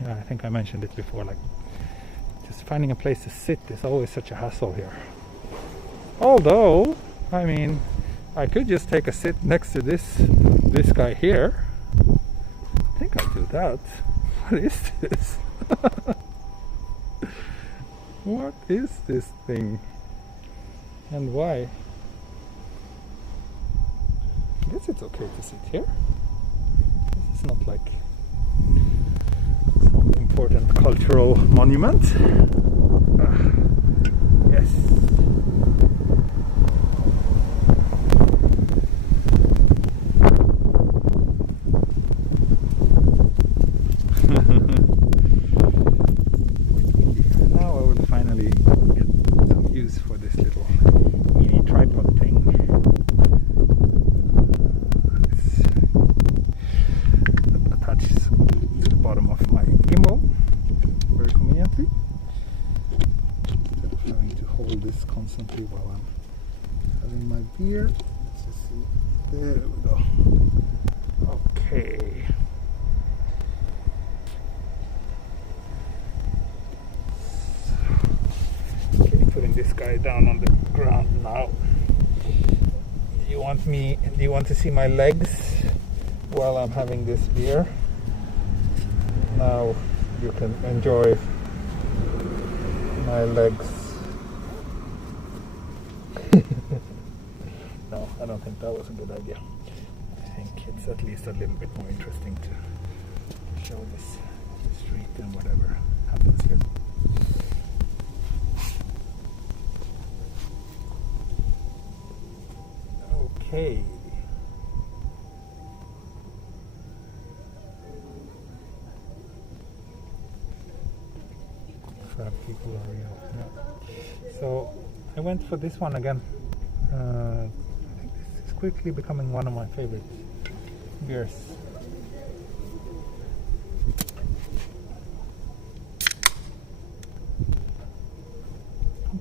I think I mentioned it before, like just finding a place to sit is always such a hassle here. Although, I mean, I could just take a sit next to this guy here. I think I'll do that. What is this? What is this thing? And why? I guess it's okay to sit here. This is not like some important cultural monument. Yes. Now I will finally get some use for this little mini tripod thing. It attaches to the bottom of my gimbal very conveniently. Instead of having to hold this constantly while I'm having my beer. Let's just see. There we go. Okay. Putting this guy down on the ground now. Do you want to see my legs while I'm having this beer? Now you can enjoy my legs. No, I don't think that was a good idea. I think it's at least a little bit more interesting to show this street and whatever happens here. Okay. Crab people are real. Yeah. So I went for this one again. I think this is quickly becoming one of my favorite beers.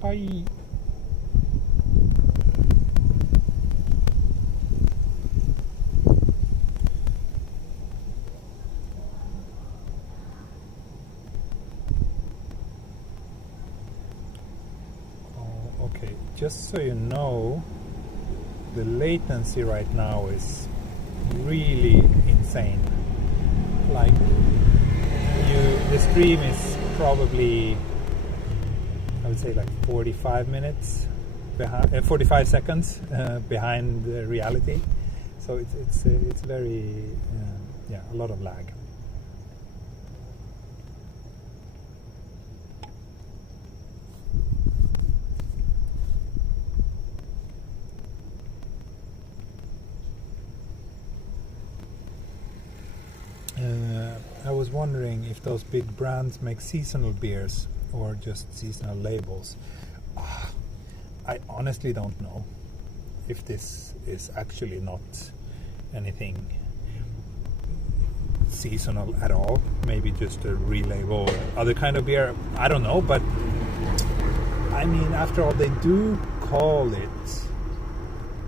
Bye. Okay, just so you know, the latency right now is really insane. Like, the stream is probably, I would say, like 45 minutes behind, 45 seconds behind the reality. So it's very a lot of lag. I was wondering if those big brands make seasonal beers or just seasonal labels. I honestly don't know if this is actually not anything seasonal at all. Maybe just a relabel or other kind of beer. I don't know, but I mean, after all, they do call it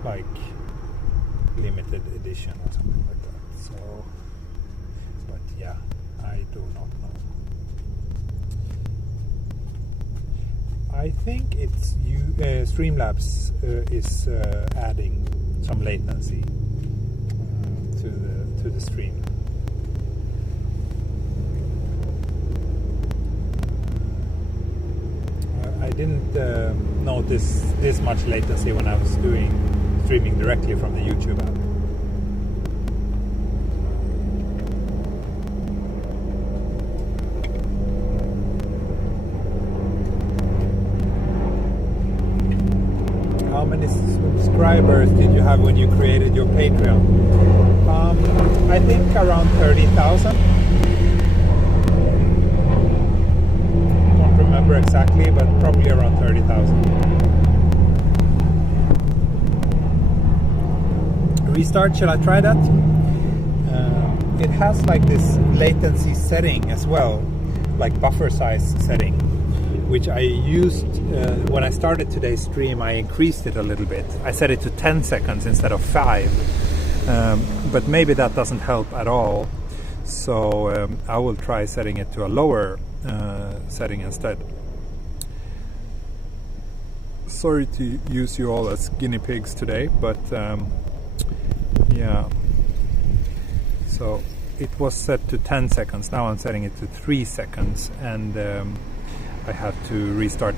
like limited edition or something like that. So, but yeah, I do not know. I think it's Streamlabs is adding some latency to the stream. I didn't notice this much latency when I was streaming directly from the YouTube app. How many subscribers did you have when you created your Patreon? I think around 30,000. Don't remember exactly, but probably around 30,000. Restart, shall I try that? It has like this latency setting as well, like buffer size setting, which I used when I started today's stream. I increased it a little bit. I set it to 10 seconds instead of 5. But maybe that doesn't help at all. So I will try setting it to a lower setting instead. Sorry to use you all as guinea pigs today, but yeah. So it was set to 10 seconds. Now I'm setting it to 3 seconds, and I have to restart.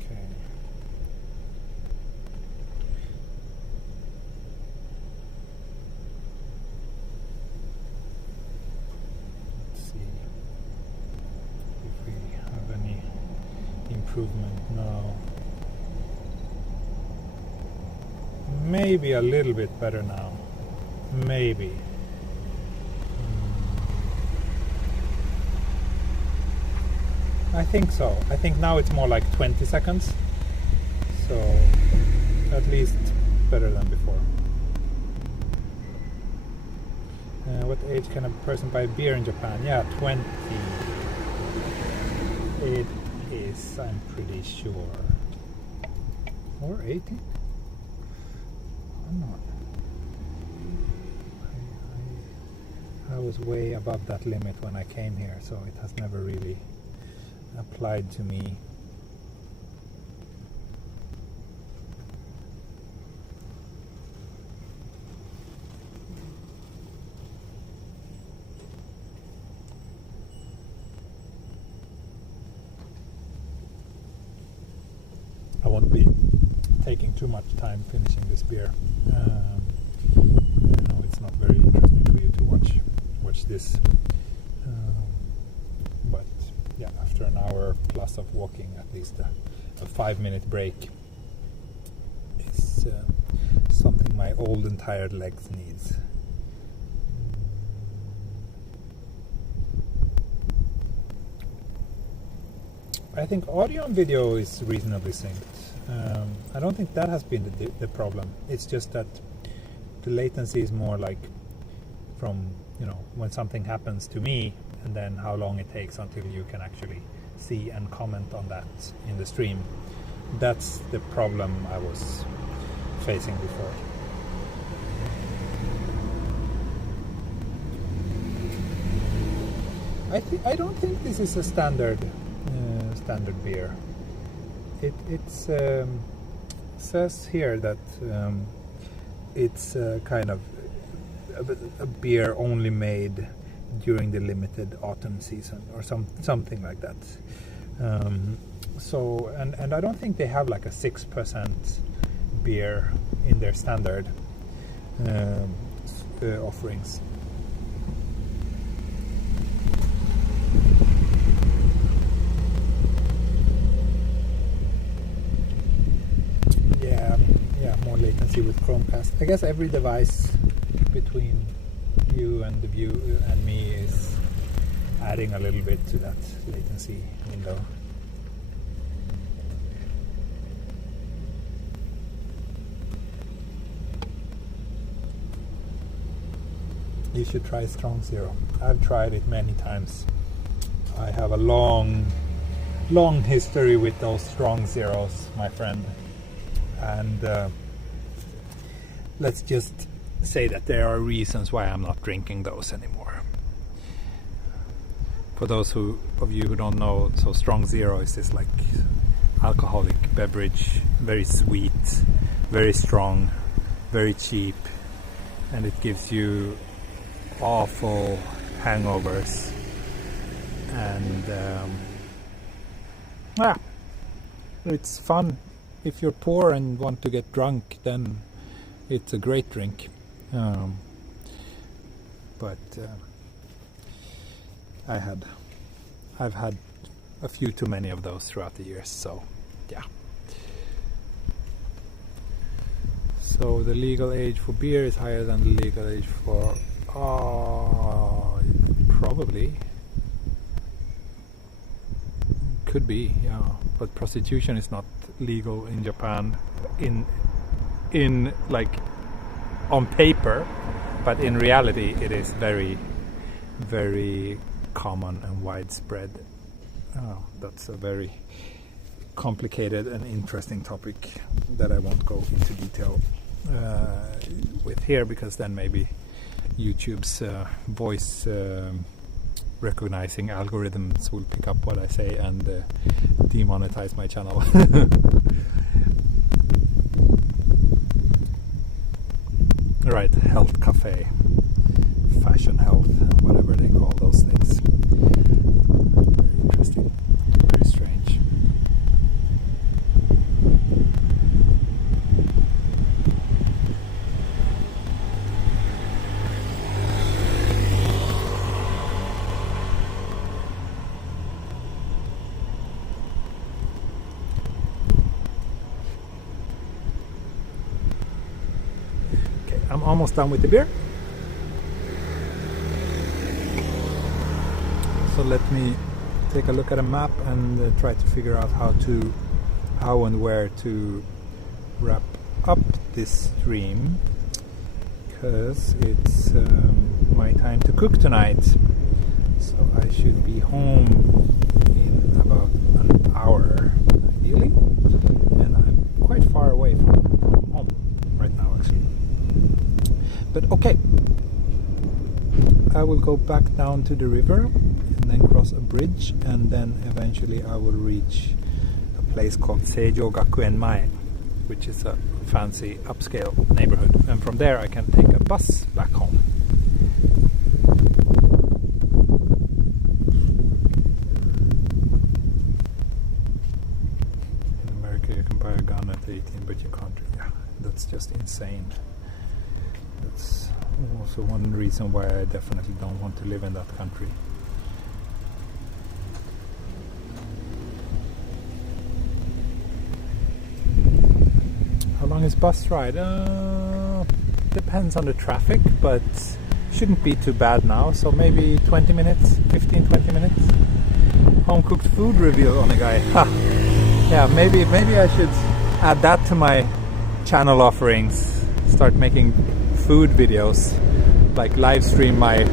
Okay. Let's see if we have any improvement now. Maybe a little bit better now. Maybe. I think so. I think now it's more like 20 seconds. So at least better than before. What age can a person buy beer in Japan? Yeah, 20. It is, I'm pretty sure. Or 18? I'm not. I was way above that limit when I came here, so it has never really applied to me. I won't be taking too much time finishing this beer. I know it's not very interesting for you to watch this, but yeah, after an hour plus of walking, at least a 5-minute break is something my old and tired legs needs. I think audio and video is reasonably synced. I don't think that has been the problem. It's just that the latency is more like from, you know, when something happens to me, and then how long it takes until you can actually see and comment on that in the stream. That's the problem I was facing before. I don't think this is a standard beer. It's says here that it's kind of a beer only made during the limited autumn season or something like that. So and I don't think they have like a 6% beer in their standard offerings. More latency with Chromecast. I guess every device between you and the view and me is adding a little bit to that latency window. You should try Strong Zero. I've tried it many times. I have a long long history with those strong zeros, my friend, and let's just say that there are reasons why I'm not drinking those anymore. For those of you who don't know, so strong zero is this like alcoholic beverage, very sweet, very strong, very cheap, and it gives you awful hangovers. And it's fun. If you're poor and want to get drunk, then it's a great drink. But I've had a few too many of those throughout the years, so yeah. So the legal age for beer is higher than the legal age for probably could be, yeah. But prostitution is not legal in Japan in like on paper, but in reality it is very, very common and widespread. That's a very complicated and interesting topic that I won't go into detail with here, because then maybe YouTube's voice recognizing algorithms will pick up what I say and demonetize my channel. Right, health cafe, fashion health, whatever they call those things. Very interesting, very strange. I'm almost done with the beer. So let me take a look at a map and try to figure out how and where to wrap up this stream, because it's my time to cook tonight. So I should be home in about an hour, ideally, and I'm quite far away from home right now, actually. But okay, I will go back down to the river and then cross a bridge, and then eventually I will reach a place called Seijo Gakuen Mae, which is a fancy upscale neighborhood, and from there I can take a bus back home. In America you can buy a gun at 18, but you can't. Yeah, that's just insane. That's also one reason why I definitely don't want to live in that country. How long is bus ride? Depends on the traffic, but shouldn't be too bad now. So maybe 20 minutes, 15-20 minutes. Home cooked food review on a guy. Ha! Yeah, maybe I should add that to my channel offerings. Start making food videos, like live stream my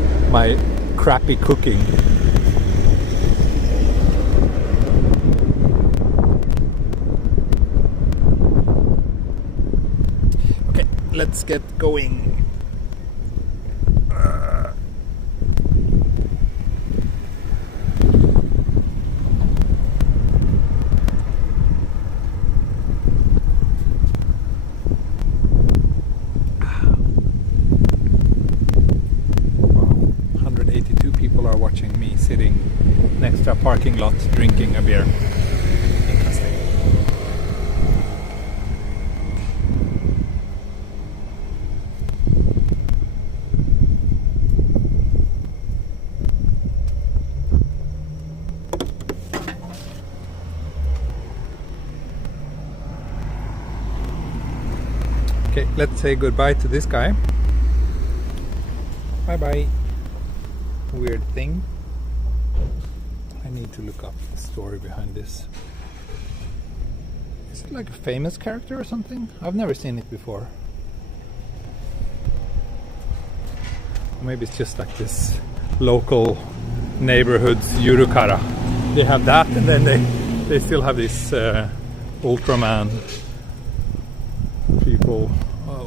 crappy cooking. Okay, let's get going. Watching me sitting next to a parking lot drinking a beer. Interesting. Okay, let's say goodbye to this guy. Bye bye. Weird thing. I need to look up the story behind this. Is it like a famous character or something? I've never seen it before. Maybe it's just like this local neighborhood's Yurukara. They have that, and then they they still have these Ultraman people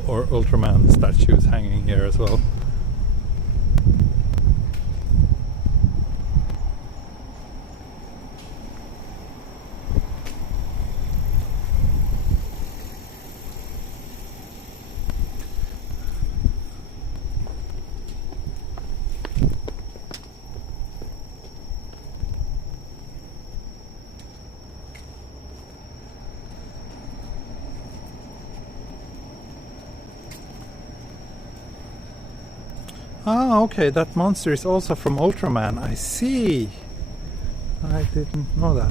or Ultraman statues hanging here as well. Ah, okay, that monster is also from Ultraman. I see. I didn't know that.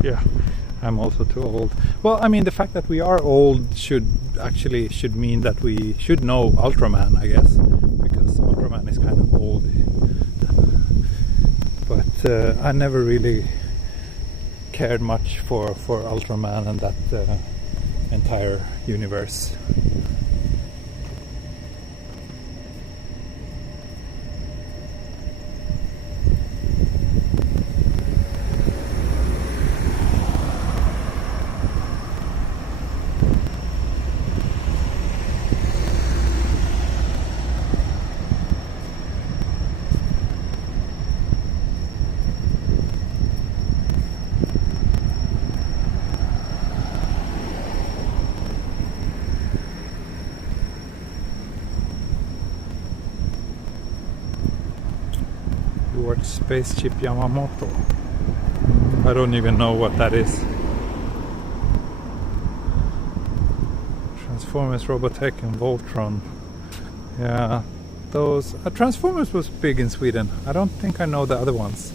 Yeah, I'm also too old. Well, I mean, the fact that we are old should mean that we should know Ultraman, I guess, because Ultraman is kind of old. But I never really cared much for Ultraman and that entire universe. Towards Spaceship Yamamoto. I don't even know what that is. Transformers, Robotech and Voltron. Yeah, those... Transformers was big in Sweden. I don't think I know the other ones.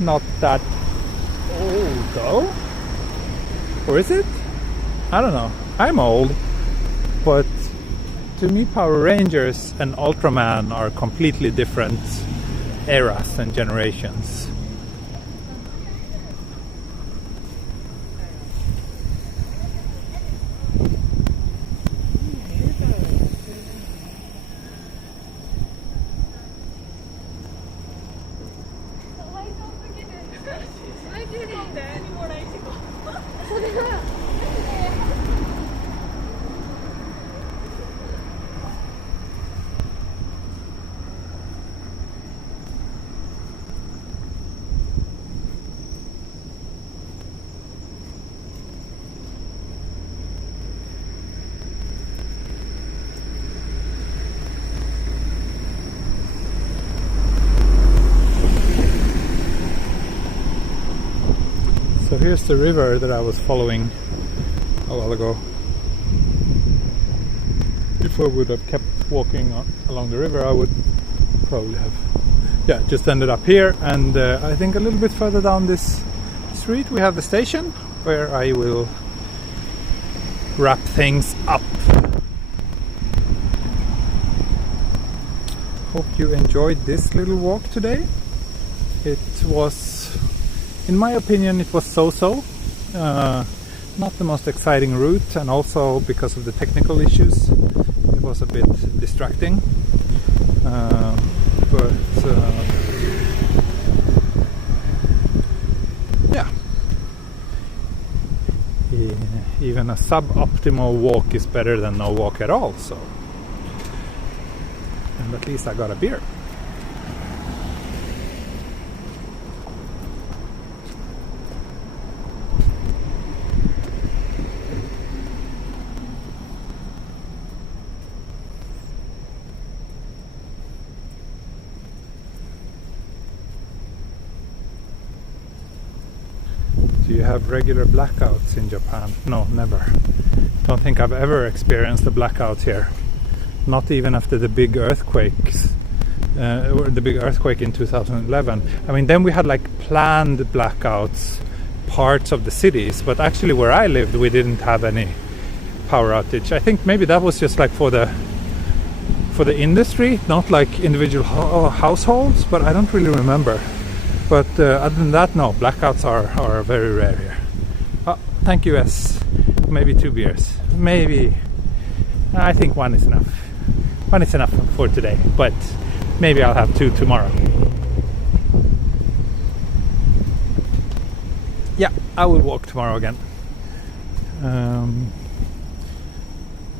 Not that old though, or is it? I don't know. I'm old, but to me Power Rangers and Ultraman are completely different eras and generations. So here's the river that I was following a while ago. If I would have kept walking along the river, I would probably have just ended up here. And I think a little bit further down this street we have the station where I will wrap things up. Hope you enjoyed this little walk today. It was, in my opinion, it was so-so. Not the most exciting route, and also because of the technical issues it was a bit distracting. Yeah, even a suboptimal walk is better than no walk at all. So And at least I got a beer. Do you have regular blackouts in Japan? No, never. Don't think I've ever experienced a blackout here. Not even after the big earthquakes, or the big earthquake in 2011. I mean, then we had like planned blackouts, parts of the cities, but actually where I lived, we didn't have any power outage. I think maybe that was just like for the industry, not like individual households, but I don't really remember. But other than that, no, blackouts are very rare here. Oh, thank you, S. Maybe 2 beers. Maybe. I think 1 is enough. 1 is enough for today, but maybe I'll have 2 tomorrow. Yeah, I will walk tomorrow again.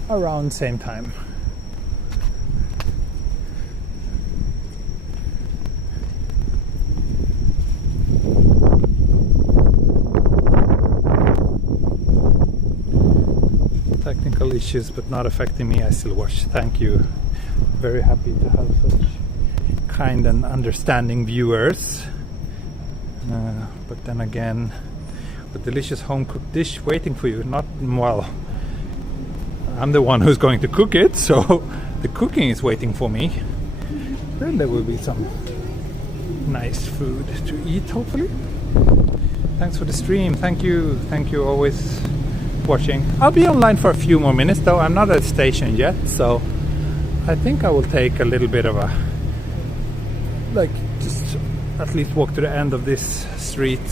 Around same time. Technical issues, but not affecting me. I still watch. Thank you. Very happy to have such kind and understanding viewers. But then again, a delicious home cooked dish waiting for you. Not well. I'm the one who's going to cook it, so the cooking is waiting for me. Then there will be some nice food to eat, hopefully. Thanks for the stream. Thank you. Thank you. Always watching. I'll be online for a few more minutes though. I'm not at the station yet, so I think I will take a little bit of a just at least walk to the end of this street,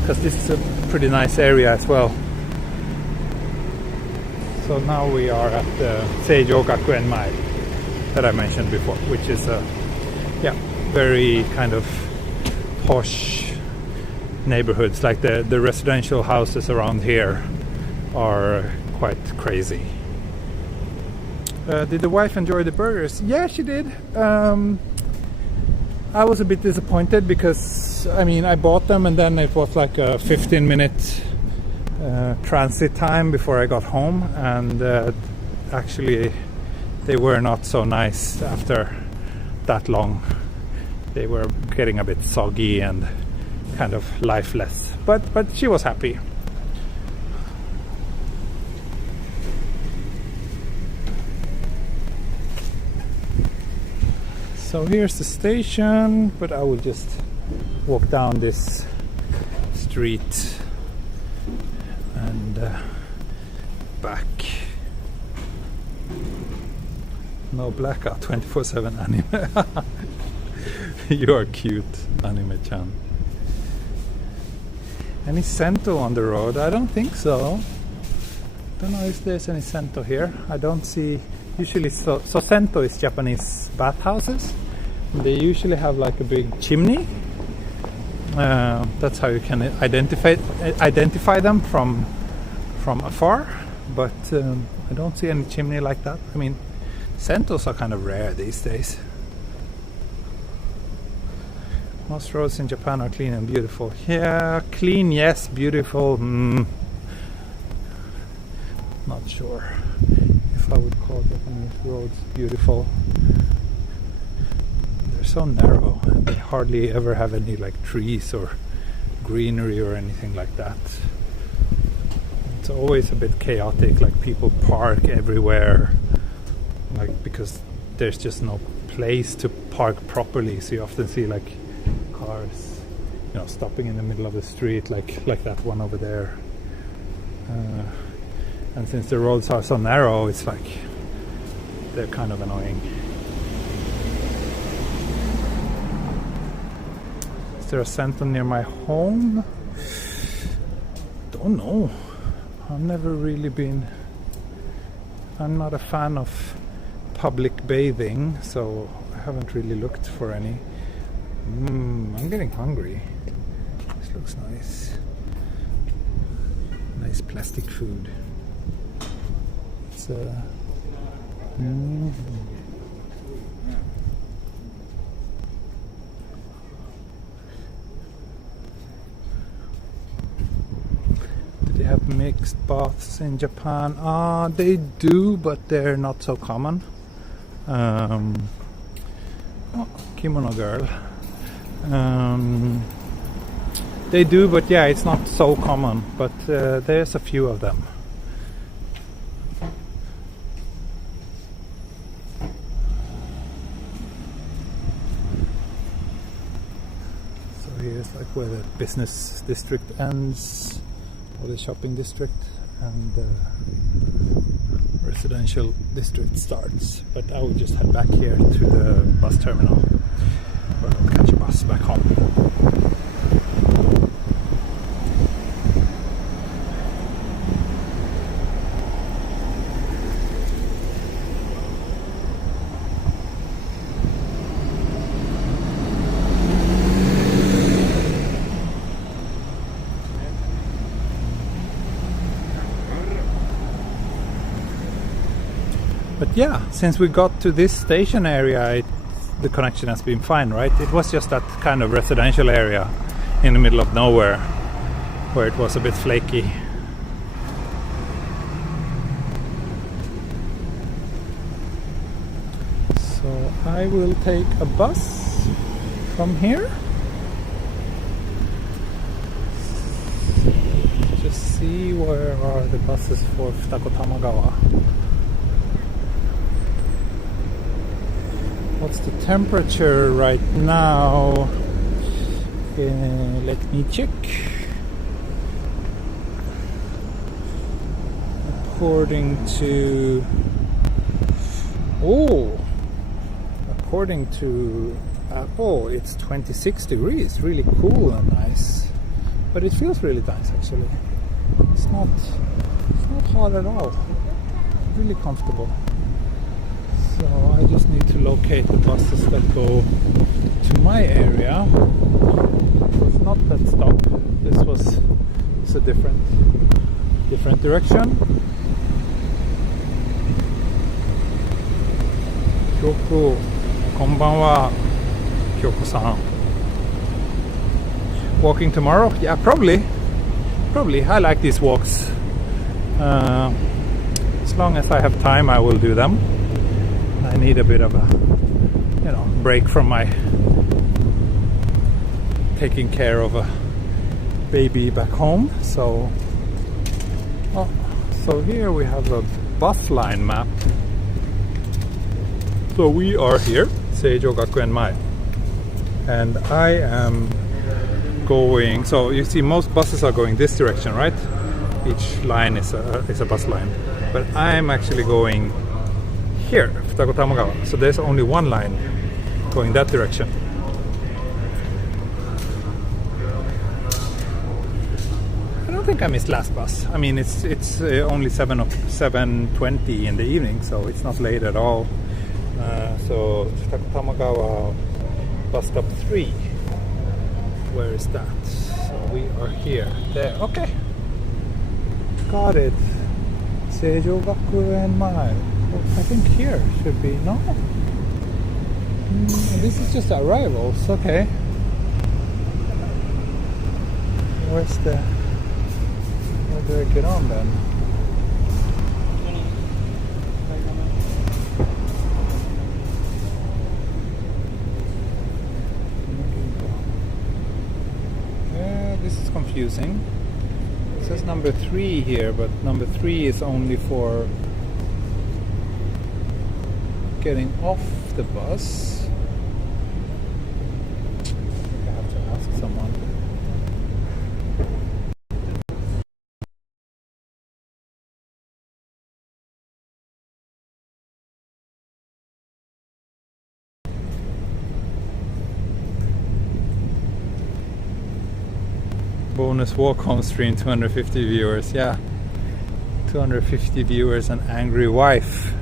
because this is a pretty nice area as well. So now we are at the Seijogaku Mile that I mentioned before, which is a very kind of posh neighborhoods. Like the residential houses around here are quite crazy. Did the wife enjoy the burgers? Yeah, she did. I was a bit disappointed because I mean I bought them and then it was like a 15-minute transit time before I got home, and actually they were not so nice after that long. They were getting a bit soggy and kind of lifeless, but she was happy. So here's the station, but I will just walk down this street and back. No blackout, 24/7 anime. You are cute, anime-chan. Any Sento on the road? I don't think so. Don't know if there's any Sento here. I don't see. Usually, so Sento is Japanese bathhouses. They usually have like a big chimney. That's how you can identify them from afar. But I don't see any chimney like that. I mean, Sentos are kind of rare these days. Most roads in Japan are clean and beautiful. Yeah, clean, yes. Beautiful, not sure if I would call Japanese roads beautiful. They're so narrow and they hardly ever have any like trees or greenery or anything like that. It's always a bit chaotic, like people park everywhere, like because there's just no place to park properly, so you often see like cars, stopping in the middle of the street, like that one over there. And since the roads are so narrow, it's like they're kind of annoying. Is there a Sento near my home? Don't know. I've never really been. I'm not a fan of public bathing, so I haven't really looked for any. I'm getting hungry. This looks nice. Nice plastic food. It's they have mixed baths in Japan. They do, but they're not so common. Kimono girl. They do, but yeah, it's not so common. But there's a few of them. So here's like where the business district ends, or the shopping district, and the residential district starts. But I will just head back here to the bus terminal, where I'll catch a bus back home. But yeah, since we got to this station area, the connection has been fine, right? It was just that kind of residential area in the middle of nowhere where it was a bit flaky. So I will take a bus from here. Just see where are the buses for Tamagawa. What's the temperature right now? Let me check. According to it's 26 degrees. Really cool and nice. But it feels really nice actually. It's not hot at all. Really comfortable. So I just need to locate the buses that go to my area. It was not that stop. This was a different direction. Kyoko, konbanwa, Kyoko-san. Walking tomorrow? Yeah, probably. I like these walks. As long as I have time, I will do them. I need a bit of a, break from my taking care of a baby back home. So here we have a bus line map. So we are here, Seijo Gakuen Mai, and I am going. So you see, most buses are going this direction, right? Each line is a bus line, but I'm actually going here, Tamagawa. So there's only one line going that direction. I don't think I missed last bus. I mean, it's only 7:20 in the evening, so it's not late at all. So Tamagawa bus stop 3. Where is that? So we are here. There. Okay. Got it. Seijo Gakuen Mai. I think here should be, no? This is just arrivals, okay. Where do I get on then? Yeah, this is confusing. It says number 3 here, but number 3 is only for getting off the bus. I think I have to ask someone. Bonus walk home stream, 250 viewers. Yeah, 250 viewers, an angry wife.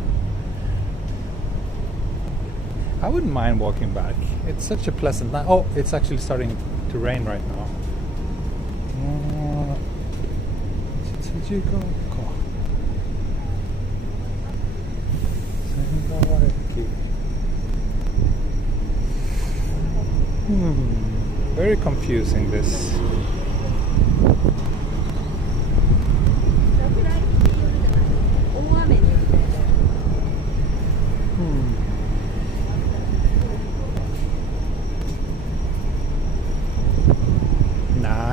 I wouldn't mind walking back. It's such a pleasant night. Oh, it's actually starting to rain right now. Very confusing, this.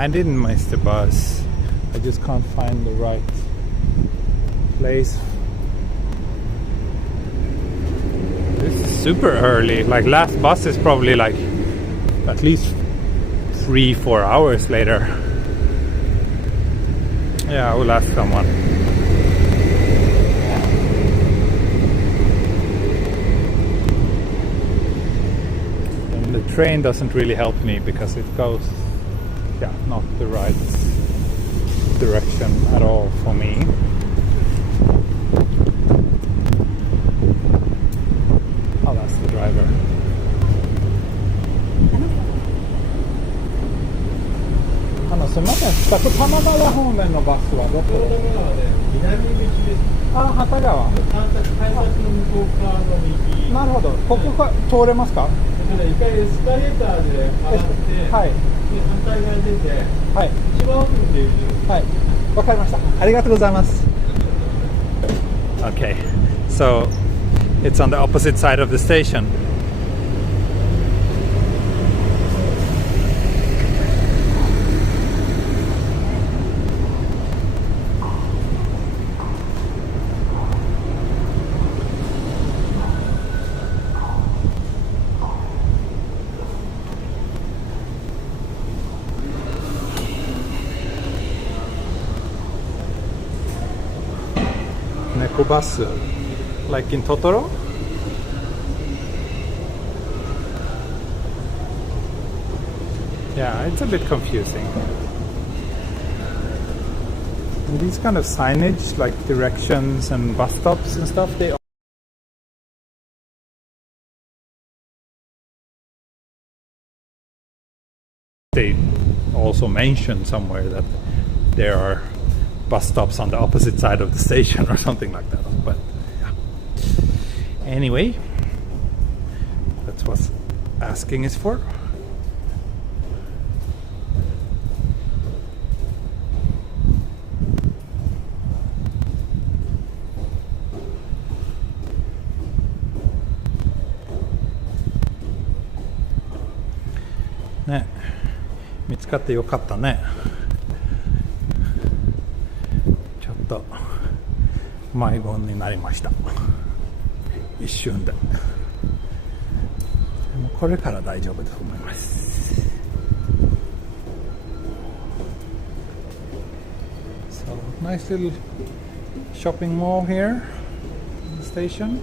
I didn't miss the bus. I just can't find the right place. This is super early. Like last bus is probably like at least 3-4 hours later. Yeah, I will ask someone. And the train doesn't really help me because it goes, yeah, not the right direction at all for me. I'll ask the driver. Suみません、二子玉川方面のバスはどこ？南口です。あ、幡川。改札の向こう側の右。なるほど。ここか通れますか？一回エスカレーターで上がって、はい。で反対側に出て、はい。一番奥に出る。はい。わかりました。ありがとうございます。Okay, so it's on the opposite side of the station. Bus, like in Totoro. Yeah, it's a bit confusing. And these kind of signage, like directions and bus stops and stuff, they also mention somewhere that there are bus stops on the opposite side of the station or something like that, but yeah. Anyway, that's what asking is for. Ne, 見つかってよかったね。迷子になりました。一瞬で。でもこれから大丈夫だと思います。So nice little shopping mall here in the station.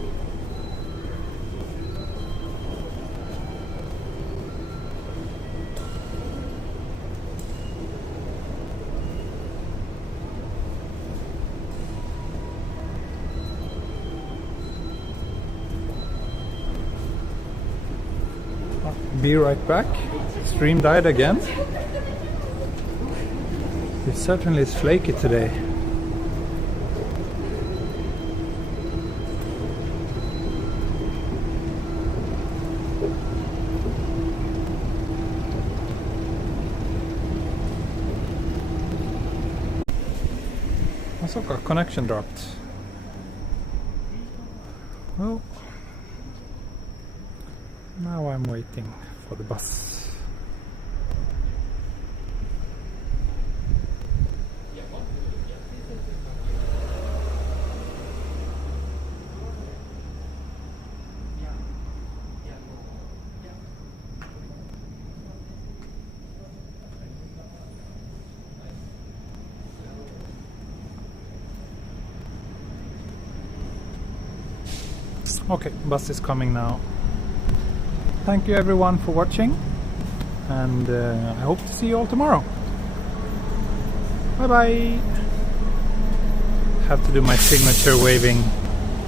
Be right back. Stream died again. It certainly is flaky today. Osaka connection dropped. Well, now I'm waiting for the bus. Okay, bus is coming now. Thank you everyone for watching, and I hope to see you all tomorrow. Bye bye. Have to do my signature waving